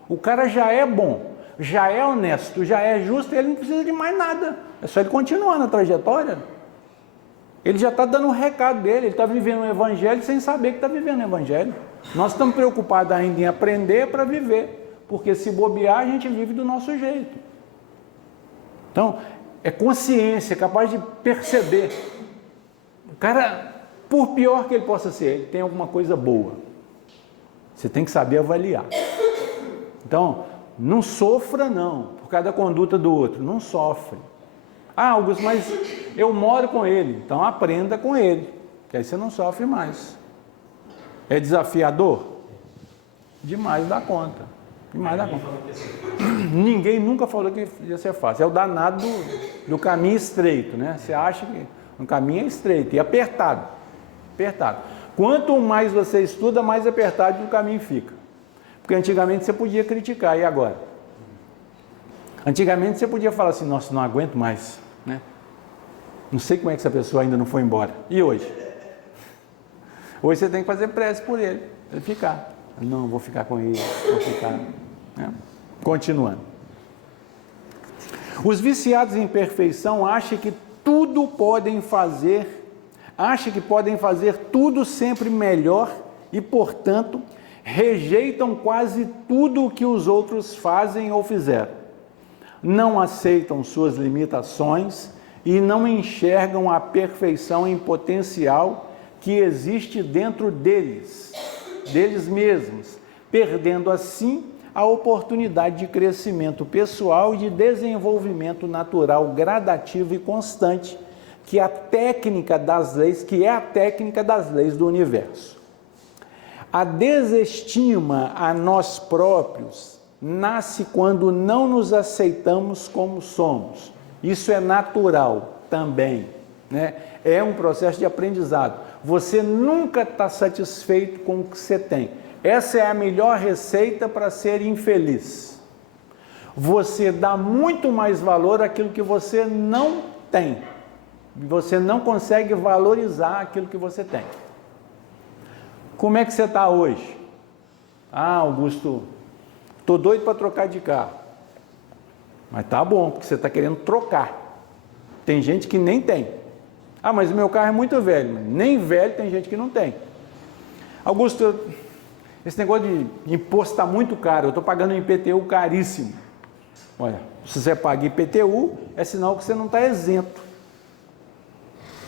O cara já é bom, já é honesto, já é justo, ele não precisa de mais nada. É só ele continuar na trajetória. Ele já está dando o recado dele, ele está vivendo o evangelho sem saber que está vivendo o evangelho. Nós estamos preocupados ainda em aprender para viver, porque se bobear a gente vive do nosso jeito. Então, é consciência, é capaz de perceber. O cara, por pior que ele possa ser, ele tem alguma coisa boa. Você tem que saber avaliar. Então, não sofra não, por causa da conduta do outro, não sofre. Ah, Augusto, mas eu moro com ele, então aprenda com ele, que aí você não sofre mais. É desafiador? Demais da conta. Demais da conta. Ninguém nunca falou que ia ser fácil. É o danado do caminho estreito, né? Você acha que o caminho é estreito e apertado. Apertado. Quanto mais você estuda, mais apertado o caminho fica. Porque antigamente você podia criticar, e agora? Antigamente você podia falar assim, nossa, não aguento mais, né? Não sei como é que essa pessoa ainda não foi embora. E hoje? Hoje você tem que fazer prece por ele ficar. Não, vou ficar com ele, vou ficar. Né? Continuando. Os viciados em perfeição acham que tudo podem fazer acham que podem fazer tudo sempre melhor e, portanto, rejeitam quase tudo o que os outros fazem ou fizeram. Não aceitam suas limitações e não enxergam a perfeição em potencial que existe dentro deles mesmos, perdendo assim a oportunidade de crescimento pessoal e de desenvolvimento natural gradativo e constante, que é a técnica das leis do universo. A desestima a nós próprios nasce quando não nos aceitamos como somos. Isso é natural também, né? É um processo de aprendizado. Você nunca está satisfeito com o que você tem. Essa é a melhor receita para ser infeliz. Você dá muito mais valor àquilo que você não tem. Você não consegue valorizar aquilo que você tem. Como é que você está hoje? Ah, Augusto, estou doido para trocar de carro. Mas tá bom, porque você está querendo trocar. Tem gente que nem tem. Ah, mas o meu carro é muito velho. Nem velho tem gente que não tem. Augusto, esse negócio de imposto está muito caro. Eu estou pagando um IPTU caríssimo. Olha, se você paga IPTU, é sinal que você não está isento.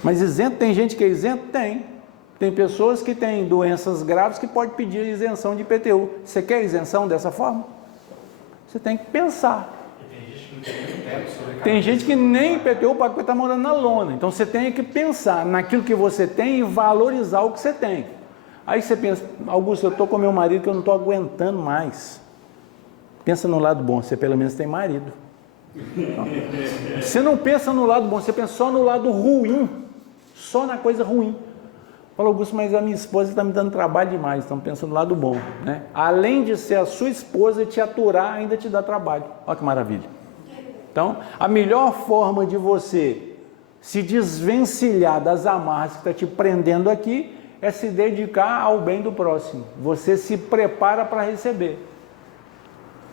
Mas isento, tem gente que é isento? Tem. Tem pessoas que têm doenças graves que podem pedir isenção de IPTU. Você quer isenção dessa forma? Você tem que pensar. Tem gente que nem IPTU paga porque está morando na lona. Então você tem que pensar naquilo que você tem e valorizar o que você tem. Aí você pensa, Augusto, eu estou com meu marido que eu não estou aguentando mais. Pensa no lado bom, você pelo menos tem marido. Então, você não pensa no lado bom, você pensa só no lado ruim. Só na coisa ruim. Fala, Augusto, mas a minha esposa está me dando trabalho demais. Então pensa no lado bom, né? Além de ser a sua esposa e te aturar, ainda te dá trabalho. Olha que maravilha. Então, a melhor forma de você se desvencilhar das amarras que está te prendendo aqui é se dedicar ao bem do próximo. Você se prepara para receber.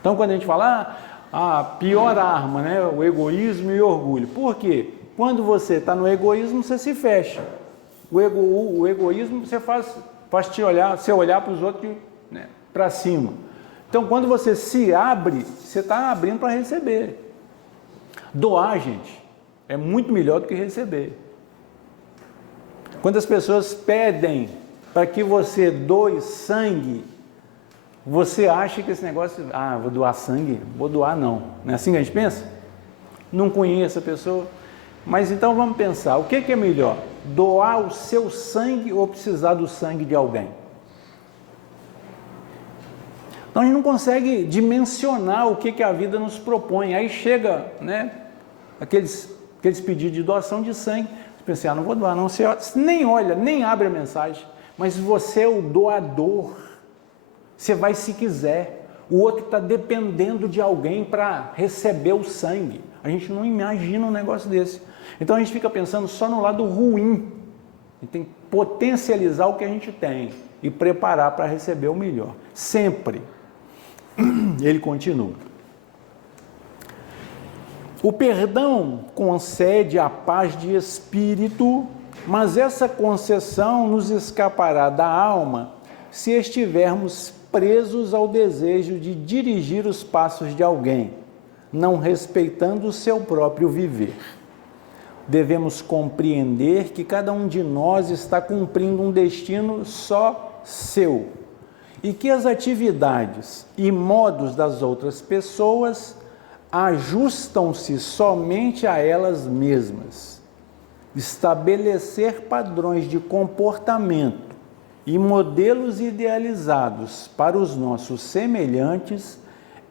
Então, quando a gente fala, a pior arma, né, o egoísmo e o orgulho. Por quê? Quando você está no egoísmo, você se fecha. O egoísmo você faz te olhar, você olhar para os outros, né, para cima. Então, quando você se abre, você está abrindo para receber. Doar, gente, é muito melhor do que receber. Quando as pessoas pedem para que você doe sangue, você acha que esse negócio, vou doar sangue? Vou doar não. Não é assim que a gente pensa? Não conheço a pessoa. Mas então vamos pensar, o que é melhor? Doar o seu sangue ou precisar do sangue de alguém? Então a gente não consegue dimensionar o que a vida nos propõe. Aí chega, né, aqueles pedidos de doação de sangue. Você pensa, não vou doar não. Você nem olha, nem abre a mensagem. Mas você é o doador. Você vai se quiser. O outro está dependendo de alguém para receber o sangue. A gente não imagina um negócio desse. Então a gente fica pensando só no lado ruim. A gente tem que potencializar o que a gente tem e preparar para receber o melhor. Sempre. Ele continua. O perdão concede a paz de espírito, mas essa concessão nos escapará da alma se estivermos presos ao desejo de dirigir os passos de alguém, não respeitando o seu próprio viver. Devemos compreender que cada um de nós está cumprindo um destino só seu e que as atividades e modos das outras pessoas ajustam-se somente a elas mesmas. Estabelecer padrões de comportamento e modelos idealizados para os nossos semelhantes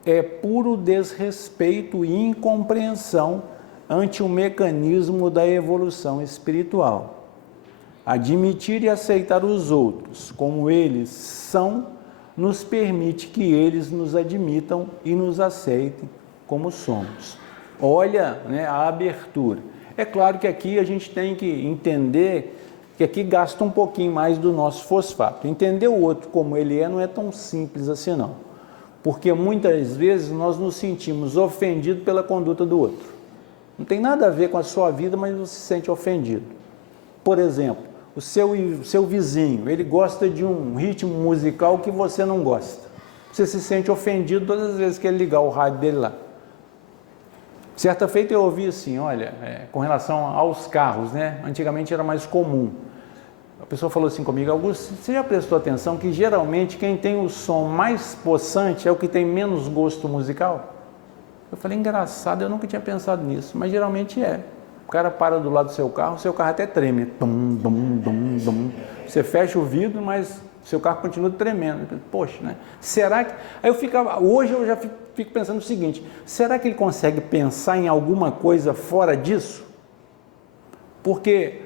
é puro desrespeito e incompreensão ante o mecanismo da evolução espiritual. Admitir e aceitar os outros como eles são nos permite que eles nos admitam e nos aceitem como somos. Olha, né, a abertura. É claro que aqui a gente tem que entender que aqui gasta um pouquinho mais do nosso fosfato. Entender o outro como ele é não é tão simples assim não. Porque muitas vezes nós nos sentimos ofendidos pela conduta do outro. Não tem nada a ver com a sua vida, mas você se sente ofendido. Por exemplo, o seu vizinho, ele gosta de um ritmo musical que você não gosta. Você se sente ofendido todas as vezes que ele ligar o rádio dele lá. Certa feita eu ouvi assim, olha, com relação aos carros, né? Antigamente era mais comum. A pessoa falou assim comigo, Augusto, você já prestou atenção que geralmente quem tem o som mais possante é o que tem menos gosto musical? Eu falei, engraçado, eu nunca tinha pensado nisso, mas geralmente é. O cara para do lado do seu carro até treme. Dum, dum, dum, dum. Você fecha o vidro, mas o seu carro continua tremendo. Poxa, né? Será que... Hoje eu já fico pensando o seguinte, será que ele consegue pensar em alguma coisa fora disso? Porque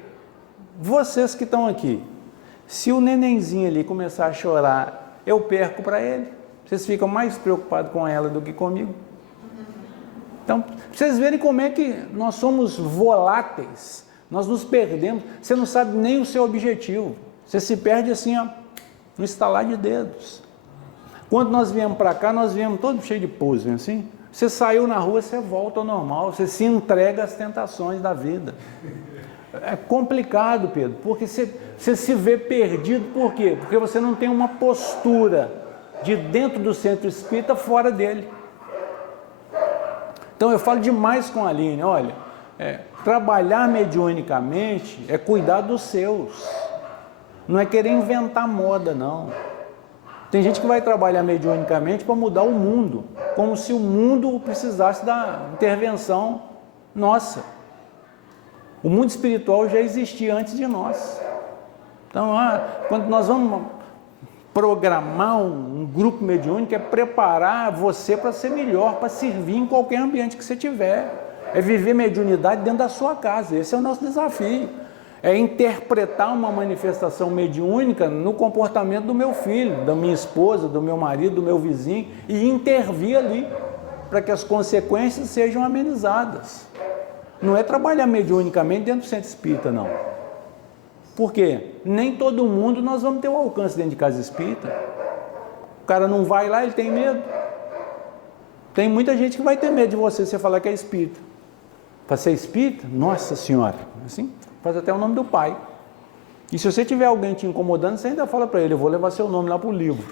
vocês que estão aqui, se o nenenzinho ali começar a chorar, eu perco para ele. Vocês ficam mais preocupados com ela do que comigo. Então, vocês verem como é que nós somos voláteis, nós nos perdemos, você não sabe nem o seu objetivo, você se perde assim, ó, no estalar de dedos. Quando nós viemos para cá, nós viemos todo cheio de pose, assim, você saiu na rua, você volta ao normal, você se entrega às tentações da vida. É complicado, Pedro, porque você se vê perdido, por quê? Porque você não tem uma postura de dentro do centro espírita fora dele. Então eu falo demais com a Aline, olha, trabalhar mediunicamente é cuidar dos seus, não é querer inventar moda, não. Tem gente que vai trabalhar mediunicamente para mudar o mundo, como se o mundo precisasse da intervenção nossa. O mundo espiritual já existia antes de nós. Então, quando nós vamos programar um grupo mediúnico, é preparar você para ser melhor, para servir em qualquer ambiente que você tiver. É viver mediunidade dentro da sua casa. Esse é o nosso desafio. É interpretar uma manifestação mediúnica no comportamento do meu filho, da minha esposa, do meu marido, do meu vizinho, e intervir ali, para que as consequências sejam amenizadas. Não é trabalhar mediunicamente dentro do centro espírita, não. Por quê? Nem todo mundo nós vamos ter o alcance dentro de casa espírita. O cara não vai lá, ele tem medo. Tem muita gente que vai ter medo de você falar que é espírita. Para ser espírita, nossa senhora, assim, faz até o nome do pai. E se você tiver alguém te incomodando, você ainda fala para ele, eu vou levar seu nome lá para o livro.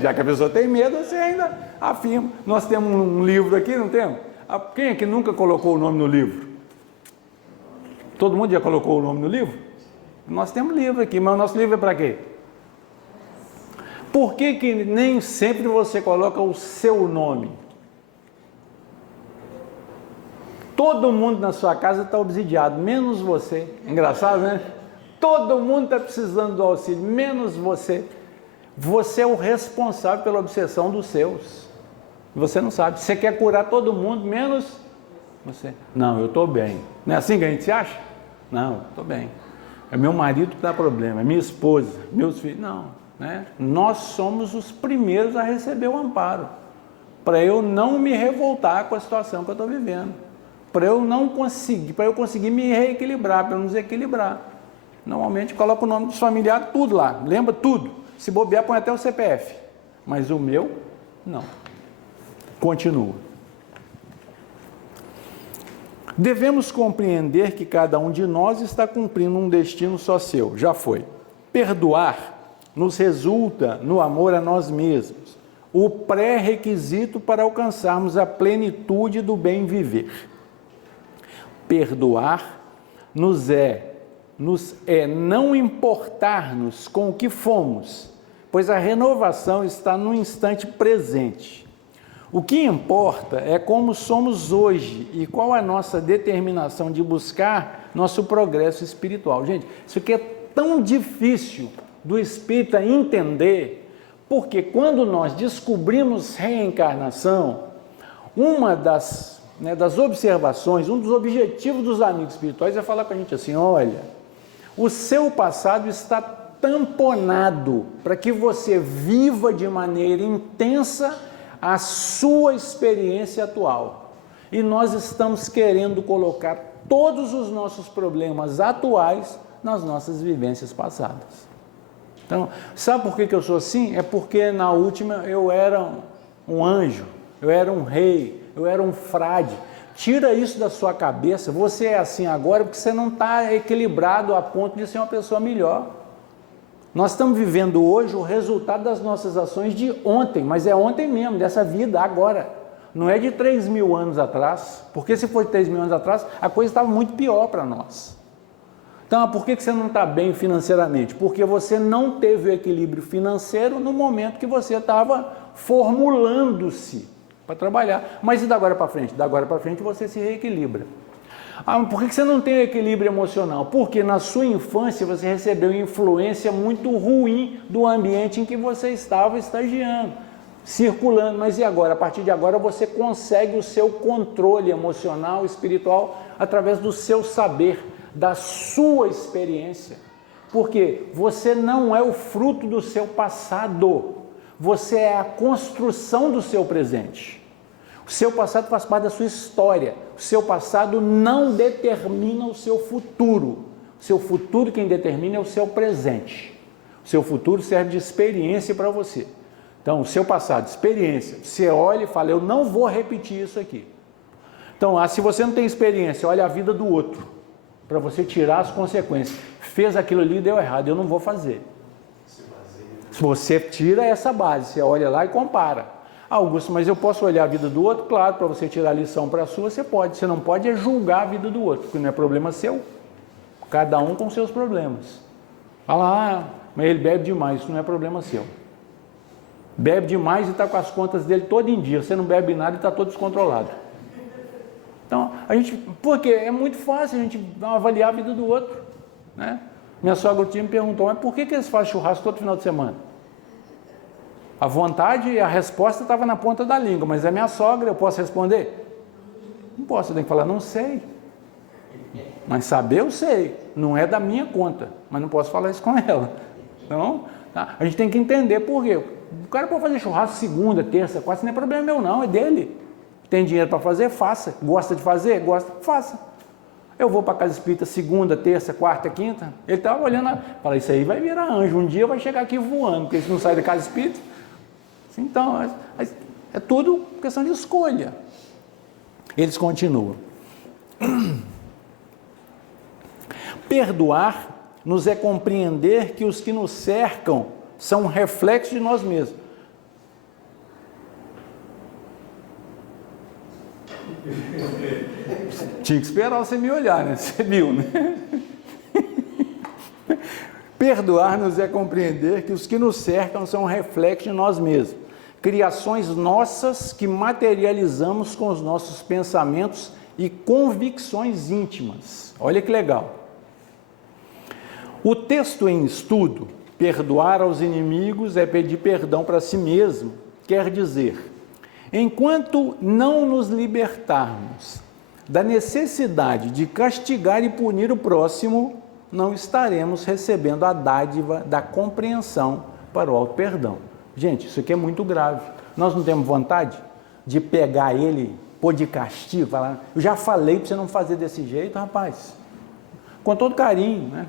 Já que a pessoa tem medo, você ainda afirma. Nós temos um livro aqui, não temos? Quem é que nunca colocou o nome no livro? Todo mundo já colocou o nome no livro? Nós temos livro aqui, mas o nosso livro é para quê? Por que nem sempre você coloca o seu nome? Todo mundo na sua casa está obsidiado, menos você. Engraçado, né? Todo mundo está precisando do auxílio, menos você. Você é o responsável pela obsessão dos seus. Você não sabe. Você quer curar todo mundo, menos você. Não, eu estou bem. Não é assim que a gente se acha? Não, estou bem. É meu marido que dá problema, é minha esposa, meus filhos. Não, né? Nós somos os primeiros a receber o amparo. Para eu não me revoltar com a situação que eu estou vivendo. Para eu conseguir me reequilibrar, para eu não desequilibrar. Normalmente coloca o nome dos familiares, tudo lá, lembra tudo. Se bobear, põe até o CPF. Mas o meu, não. Continua. Devemos compreender que cada um de nós está cumprindo um destino só seu, já foi. Perdoar nos resulta no amor a nós mesmos, o pré-requisito para alcançarmos a plenitude do bem viver. Perdoar nos é não importar-nos com o que fomos, pois a renovação está no instante presente. O que importa é como somos hoje e qual a nossa determinação de buscar nosso progresso espiritual. Gente, isso aqui é tão difícil do espírita entender, porque quando nós descobrimos reencarnação, uma das observações, um dos objetivos dos amigos espirituais é falar com a gente assim, olha, o seu passado está tamponado para que você viva de maneira intensa a sua experiência atual. E nós estamos querendo colocar todos os nossos problemas atuais nas nossas vivências passadas. Então, sabe por que eu sou assim? É porque na última eu era um anjo, eu era um rei, eu era um frade. Tira isso da sua cabeça. Você é assim agora porque você não está equilibrado a ponto de ser uma pessoa melhor. Nós estamos vivendo hoje o resultado das nossas ações de ontem, mas é ontem mesmo, dessa vida, agora. Não é de 3.000 anos atrás, porque se for de 3.000 anos atrás, a coisa estava muito pior para nós. Então, por que você não está bem financeiramente? Porque você não teve o equilíbrio financeiro no momento que você estava formulando-se para trabalhar. Mas e da agora para frente? Da agora para frente você se reequilibra. Por que você não tem equilíbrio emocional? Porque na sua infância você recebeu influência muito ruim do ambiente em que você estava estagiando, circulando. Mas e agora? A partir de agora você consegue o seu controle emocional, espiritual, através do seu saber, da sua experiência. Porque você não é o fruto do seu passado, você é a construção do seu presente. O seu passado faz parte da sua história. O seu passado não determina o seu futuro. O seu futuro quem determina é o seu presente. O seu futuro serve de experiência para você. Então, o seu passado, experiência. Você olha e fala, eu não vou repetir isso aqui. Então, se você não tem experiência, olha a vida do outro, para você tirar as consequências. Fez aquilo ali e deu errado, eu não vou fazer. Se você tira essa base, você olha lá e compara. Augusto, mas eu posso olhar a vida do outro? Claro, para você tirar a lição para a sua, você pode. Você não pode julgar a vida do outro, porque não é problema seu. Cada um com seus problemas. Fala, mas ele bebe demais, isso não é problema seu. Bebe demais e está com as contas dele todo em dia. Você não bebe nada e está todo descontrolado. Então, porque é muito fácil a gente avaliar a vida do outro, né? Minha sogra me perguntou, mas por que eles fazem churrasco todo final de semana? A vontade e a resposta estava na ponta da língua, mas é minha sogra, eu posso responder? Não posso, eu tenho que falar, não sei. Mas saber eu sei, não é da minha conta, mas não posso falar isso com ela. Então, tá? A gente tem que entender por quê. O cara pode fazer churrasco segunda, terça, quarta, não é problema meu não, é dele. Tem dinheiro para fazer? Faça. Gosta de fazer? Gosta? Faça. Eu vou para a casa espírita segunda, terça, quarta, quinta, ele estava olhando, fala, isso aí vai virar anjo, um dia vai chegar aqui voando, porque se não sai da casa espírita. Então, é tudo questão de escolha. Eles continuam. Perdoar nos é compreender que os que nos cercam são um reflexo de nós mesmos. Tinha que esperar você me olhar, né? Você viu, né? Perdoar-nos é compreender que os que nos cercam são um reflexo de nós mesmos. Criações nossas que materializamos com os nossos pensamentos e convicções íntimas. Olha que legal. O texto em estudo, perdoar aos inimigos é pedir perdão para si mesmo, quer dizer, enquanto não nos libertarmos da necessidade de castigar e punir o próximo, não estaremos recebendo a dádiva da compreensão para o auto-perdão. Gente, isso aqui é muito grave. Nós não temos vontade de pegar ele, pôr de castigo, falar, eu já falei para você não fazer desse jeito, rapaz. Com todo carinho, né?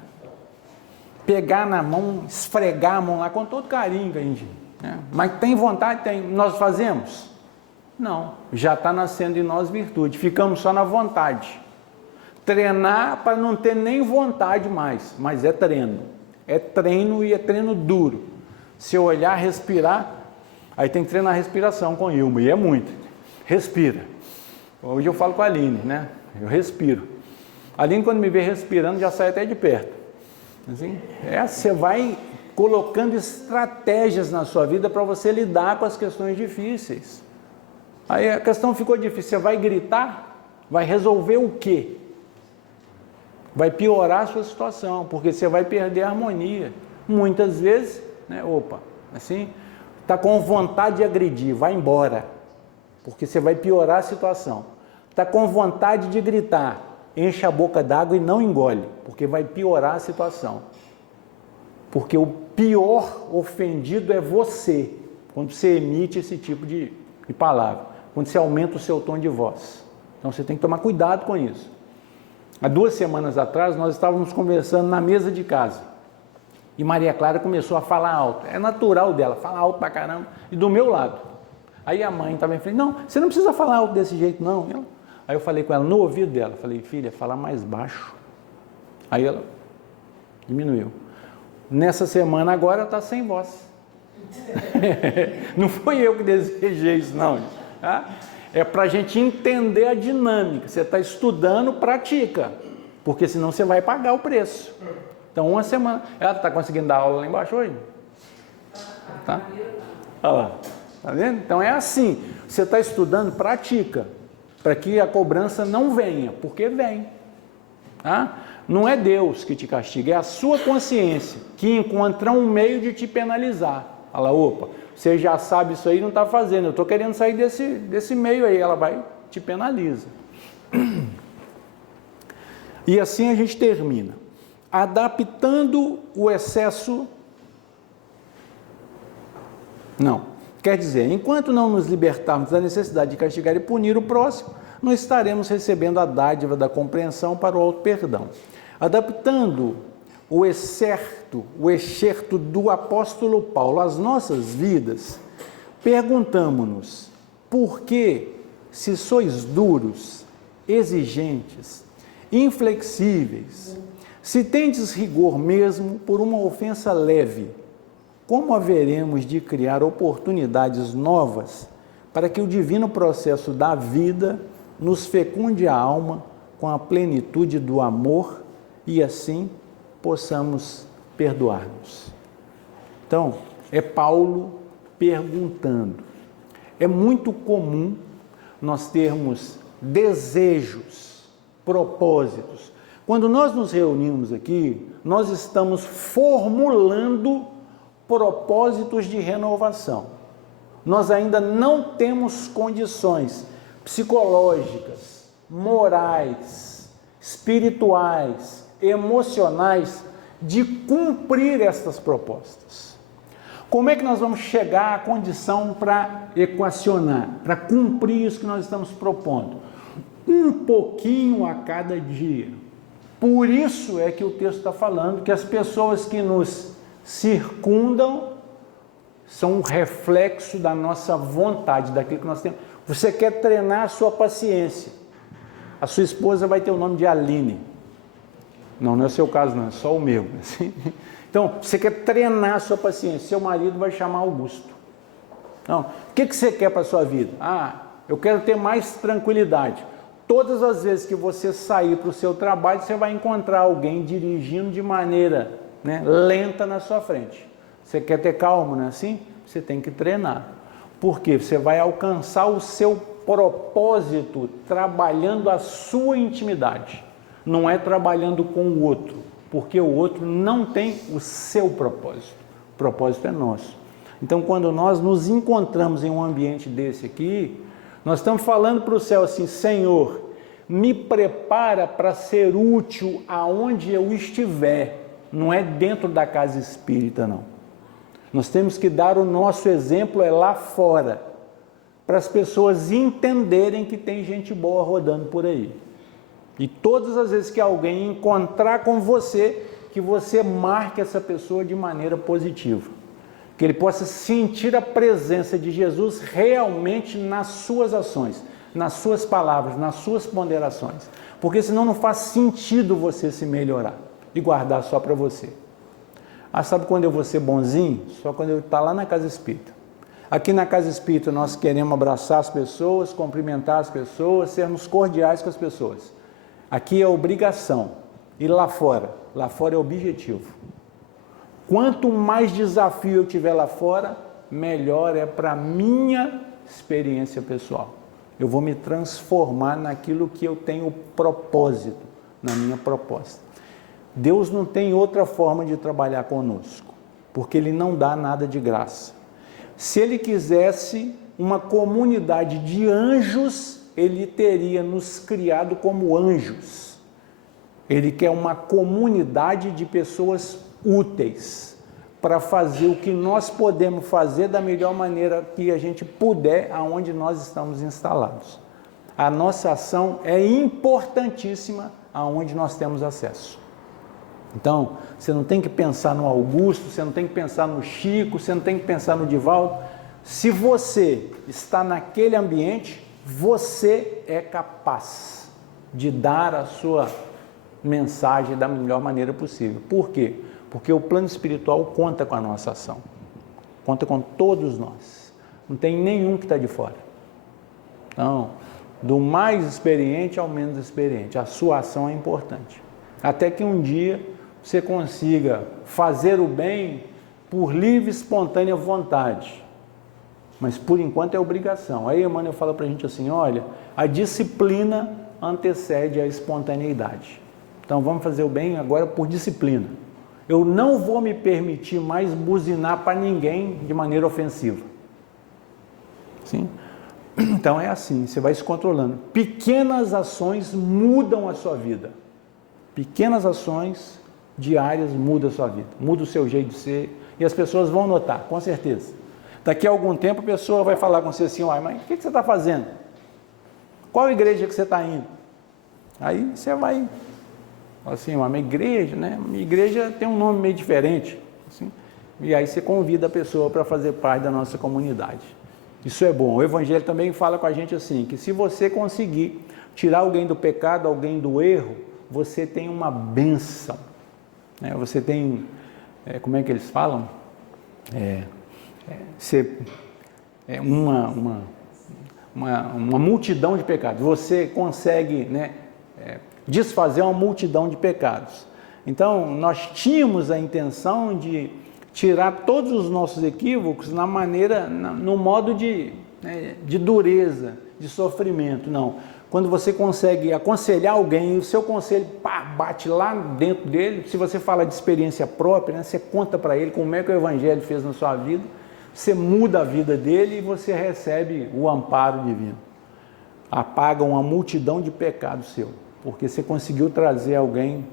Pegar na mão, esfregar a mão lá com todo carinho, gente, né? Mas tem vontade? Tem. Nós fazemos? Não. Já está nascendo em nós virtude. Ficamos só na vontade. Treinar para não ter nem vontade mais, mas é treino. É treino e é treino duro. Se eu olhar, respirar, aí tem que treinar a respiração com Ilma, e é muito. Respira. Hoje eu falo com a Aline, né? Eu respiro. A Aline, quando me vê respirando, já sai até de perto. Assim, você vai colocando estratégias na sua vida para você lidar com as questões difíceis. Aí a questão ficou difícil, você vai gritar? Vai resolver o quê? Vai piorar a sua situação, porque você vai perder a harmonia. Muitas vezes, né? Assim, está com vontade de agredir, vai embora, porque você vai piorar a situação. Está com vontade de gritar, enche a boca d'água e não engole, porque vai piorar a situação. Porque o pior ofendido é você, quando você emite esse tipo de palavra, quando você aumenta o seu tom de voz. Então você tem que tomar cuidado com isso. Há 2 semanas atrás, nós estávamos conversando na mesa de casa. E Maria Clara começou a falar alto. É natural dela, falar alto pra caramba. E do meu lado. Aí a mãe estava em frente. Não, você não precisa falar alto desse jeito, não. Aí eu falei com ela, no ouvido dela, falei, filha, fala mais baixo. Aí ela diminuiu. Nessa semana agora está sem voz. Não foi eu que desejei isso, não. Tá? É para a gente entender a dinâmica. Você está estudando, pratica. Porque senão você vai pagar o preço. Então, uma semana. Ela está conseguindo dar aula lá embaixo hoje? Tá? Olha lá. Tá vendo? Então é assim. Você está estudando, pratica. Para que a cobrança não venha. Porque vem. Tá? Não é Deus que te castiga, é a sua consciência que encontra um meio de te penalizar. Fala, opa, você já sabe isso aí, não está fazendo, eu estou querendo sair desse meio aí, ela vai, te penaliza. E assim a gente termina, adaptando o excesso. Não, quer dizer, enquanto não nos libertarmos da necessidade de castigar e punir o próximo, não estaremos recebendo a dádiva da compreensão para o auto-perdão. Adaptando o excerto do apóstolo Paulo às nossas vidas, perguntamo-nos, por que, se sois duros, exigentes, inflexíveis, se tendes rigor mesmo por uma ofensa leve, como haveremos de criar oportunidades novas para que o divino processo da vida nos fecunde a alma com a plenitude do amor e assim possamos perdoar-nos? Então, é Paulo perguntando. É muito comum nós termos desejos, propósitos. Quando nós nos reunimos aqui, nós estamos formulando propósitos de renovação. Nós ainda não temos condições psicológicas, morais, espirituais, emocionais de cumprir estas propostas. Como é que nós vamos chegar à condição para equacionar, para cumprir isso que nós estamos propondo? Um pouquinho a cada dia. Por isso é que o texto está falando que as pessoas que nos circundam são um reflexo da nossa vontade, daquilo que nós temos. Você quer treinar a sua paciência. A sua esposa vai ter o nome de Aline. Não é o seu caso, não, é só o meu. Então, você quer treinar a sua paciência. Seu marido vai chamar Augusto. Então, o que você quer para a sua vida? Eu quero ter mais tranquilidade. Todas as vezes que você sair para o seu trabalho, você vai encontrar alguém dirigindo de maneira lenta na sua frente. Você quer ter calma, não é assim? Você tem que treinar. Porque você vai alcançar o seu propósito trabalhando a sua intimidade. Não é trabalhando com o outro, porque o outro não tem o seu propósito. O propósito é nosso. Então, quando nós nos encontramos em um ambiente desse aqui, nós estamos falando para o céu assim, Senhor, me prepara para ser útil aonde eu estiver. Não é dentro da casa espírita, não. Nós temos que dar o nosso exemplo lá fora, para as pessoas entenderem que tem gente boa rodando por aí. E todas as vezes que alguém encontrar com você, que você marque essa pessoa de maneira positiva. Que ele possa sentir a presença de Jesus realmente nas suas ações, nas suas palavras, nas suas ponderações. Porque senão não faz sentido você se melhorar e guardar só para você. Sabe quando eu vou ser bonzinho? Só quando eu estar lá na casa espírita. Aqui na casa espírita nós queremos abraçar as pessoas, cumprimentar as pessoas, sermos cordiais com as pessoas. Aqui é obrigação. E lá fora é objetivo. Quanto mais desafio eu tiver lá fora, melhor é para a minha experiência pessoal. Eu vou me transformar naquilo que eu tenho propósito, na minha proposta. Deus não tem outra forma de trabalhar conosco, porque Ele não dá nada de graça. Se Ele quisesse uma comunidade de anjos, Ele teria nos criado como anjos. Ele quer uma comunidade de pessoas úteis para fazer o que nós podemos fazer da melhor maneira que a gente puder, aonde nós estamos instalados. A nossa ação é importantíssima aonde nós temos acesso. Então, você não tem que pensar no Augusto, você não tem que pensar no Chico, você não tem que pensar no Divaldo. Se você está naquele ambiente, você é capaz de dar a sua mensagem da melhor maneira possível. Por quê? Porque o plano espiritual conta com a nossa ação. Conta com todos nós. Não tem nenhum que está de fora. Então, do mais experiente ao menos experiente, a sua ação é importante. Até que um dia você consiga fazer o bem por livre e espontânea vontade. Mas por enquanto é obrigação. Aí Emmanuel fala para a gente assim, olha, a disciplina antecede a espontaneidade. Então vamos fazer o bem agora por disciplina. Eu não vou me permitir mais buzinar para ninguém de maneira ofensiva. Sim? Então é assim, você vai se controlando. Pequenas ações mudam a sua vida. Pequenas ações diárias mudam a sua vida. Muda o seu jeito de ser. E as pessoas vão notar, com certeza. Daqui a algum tempo a pessoa vai falar com você assim, mas o que você está fazendo? Qual igreja que você está indo? Aí você vai, assim, uma igreja, né? Minha igreja tem um nome meio diferente. Assim, e aí você convida a pessoa para fazer parte da nossa comunidade. Isso é bom. O Evangelho também fala com a gente assim, que se você conseguir tirar alguém do pecado, alguém do erro, você tem uma bênção. Né? Você tem, como é que eles falam? Uma multidão de pecados. Você consegue, né, desfazer uma multidão de pecados. Então, nós tínhamos a intenção de tirar todos os nossos equívocos na maneira, no modo de dureza, de sofrimento. Não. Quando você consegue aconselhar alguém e o seu conselho bate lá dentro dele, se você fala de experiência própria, né, você conta para ele como é que o Evangelho fez na sua vida, você muda a vida dele e você recebe o amparo divino. Apaga uma multidão de pecados seu, porque você conseguiu trazer alguém,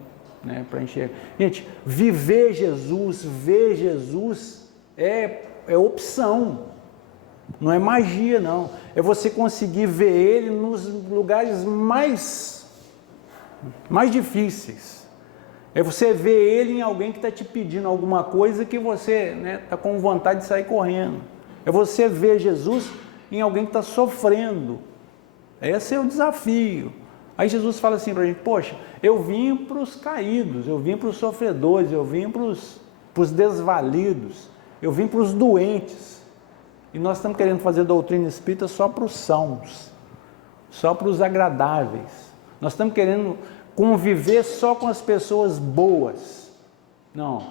né, para enxergar. Gente, viver Jesus, ver Jesus é opção. Não é magia, não. É você conseguir ver Ele nos lugares mais difíceis. É você ver Ele em alguém que está te pedindo alguma coisa que você está com vontade de sair correndo. É você ver Jesus em alguém que está sofrendo. Esse é o desafio. Aí Jesus fala assim para a gente, poxa, eu vim para os caídos, eu vim para os sofredores, eu vim para os desvalidos, eu vim para os doentes. E nós estamos querendo fazer doutrina espírita só para os sãos, só para os agradáveis. Nós estamos querendo conviver só com as pessoas boas. Não.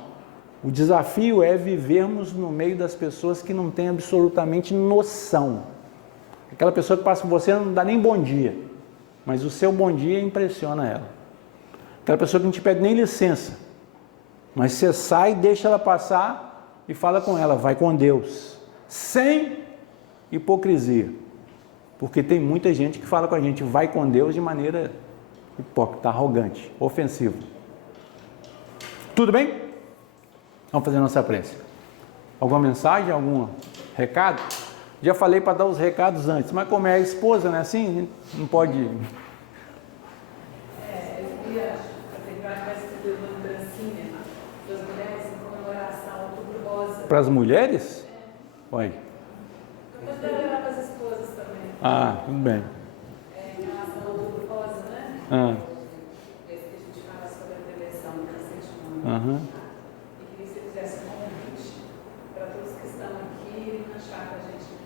O desafio é vivermos no meio das pessoas que não têm absolutamente noção. Aquela pessoa que passa por você não dá nem bom dia, mas o seu bom dia impressiona ela. Aquela pessoa que não te pede nem licença, mas você sai, deixa ela passar e fala com ela, vai com Deus. Sem hipocrisia, porque tem muita gente que fala com a gente, vai com Deus de maneira hipócrita, arrogante, ofensiva. Tudo bem? Vamos fazer nossa prece. Alguma mensagem, algum recado? Já falei para dar os recados antes, mas como é a esposa, né? Assim, não pode... Eu queria aproveitar mais que deu uma lembrancinha das mulheres em comemoração ao Outubro Rosa. Para as mulheres? Oi. Eu poderia levar para as esposas também. Ah, tudo bem. Em relação ao Outubro Rosa, né? Esse que a gente fala sobre a prevenção do câncer de mama. E queria que você fizesse um convite para todos que estão aqui achar com a gente aqui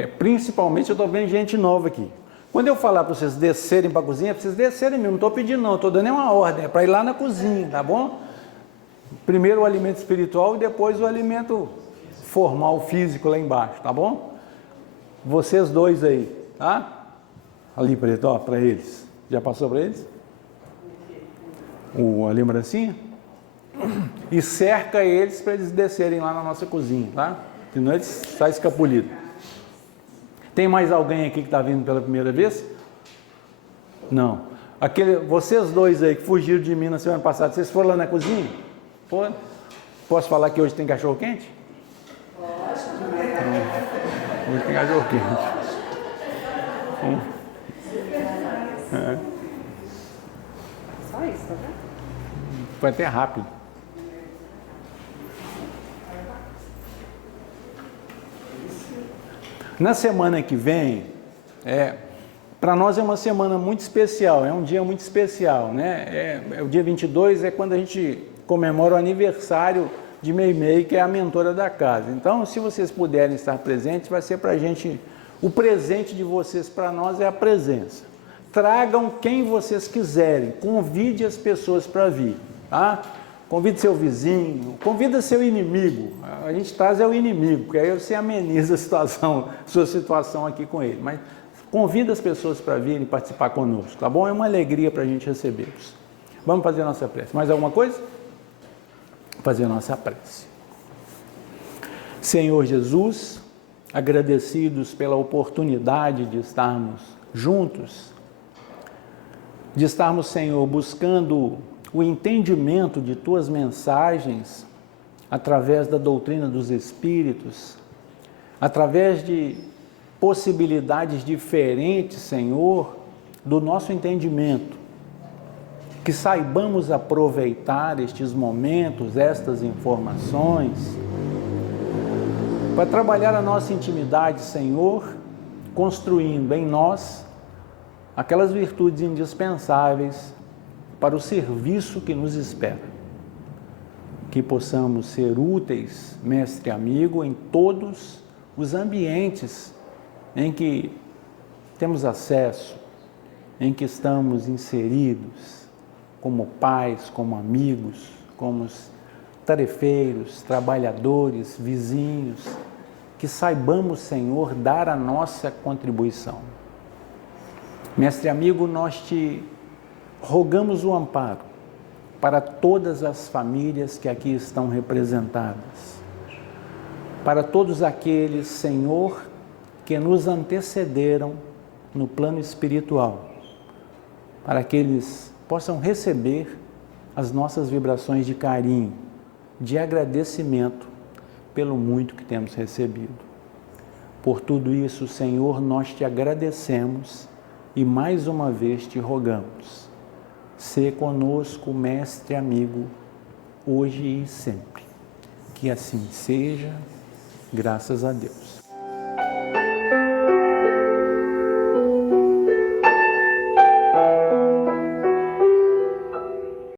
embaixo. Principalmente eu estou vendo gente nova aqui. Quando eu falar para vocês descerem para a cozinha, é para vocês descerem mesmo, não estou pedindo não, estou dando uma ordem, é para ir lá na cozinha, tá bom? Primeiro o alimento espiritual e depois o alimento formal, físico lá embaixo, tá bom? Vocês dois aí, tá? Ali, preto, ó, para eles. Já passou para eles? A lembrancinha? E cerca eles para eles descerem lá na nossa cozinha, tá? Senão eles saem escapulidos. Tem mais alguém aqui que está vindo pela primeira vez? Não. Vocês dois aí que fugiram de mim na semana passada, vocês foram lá na cozinha? Foram? Posso falar que hoje tem cachorro quente? Hoje tem cachorro quente. Só isso, tá vendo? Foi até rápido. Na semana que vem, Para nós é uma semana muito especial, é um dia muito especial, né? O dia 22 é quando a gente comemora o aniversário de Meimei, que é a mentora da casa. Então, se vocês puderem estar presentes, vai ser para a gente, o presente de vocês para nós é a presença. Tragam quem vocês quiserem, convide as pessoas para vir, tá? Convide seu vizinho, convida seu inimigo. A gente traz o inimigo, porque aí você ameniza sua situação aqui com ele. Mas convida as pessoas para virem participar conosco, tá bom? É uma alegria para a gente recebê-los. Vamos fazer a nossa prece. Mais alguma coisa? Fazer a nossa prece. Senhor Jesus, agradecidos pela oportunidade de estarmos juntos, de estarmos, Senhor, buscando o entendimento de Tuas mensagens através da doutrina dos Espíritos, através de possibilidades diferentes, Senhor, do nosso entendimento, que saibamos aproveitar estes momentos, estas informações, para trabalhar a nossa intimidade, Senhor, construindo em nós aquelas virtudes indispensáveis para o serviço que nos espera. Que possamos ser úteis, mestre amigo, em todos os ambientes em que temos acesso, em que estamos inseridos, como pais, como amigos, como tarefeiros, trabalhadores, vizinhos, que saibamos, Senhor, dar a nossa contribuição. Mestre amigo, nós te rogamos o amparo para todas as famílias que aqui estão representadas, para todos aqueles, Senhor, que nos antecederam no plano espiritual, para que eles possam receber as nossas vibrações de carinho, de agradecimento pelo muito que temos recebido. Por tudo isso, Senhor, nós te agradecemos e mais uma vez te rogamos. Sê conosco, mestre amigo, hoje e sempre. Que assim seja, graças a Deus.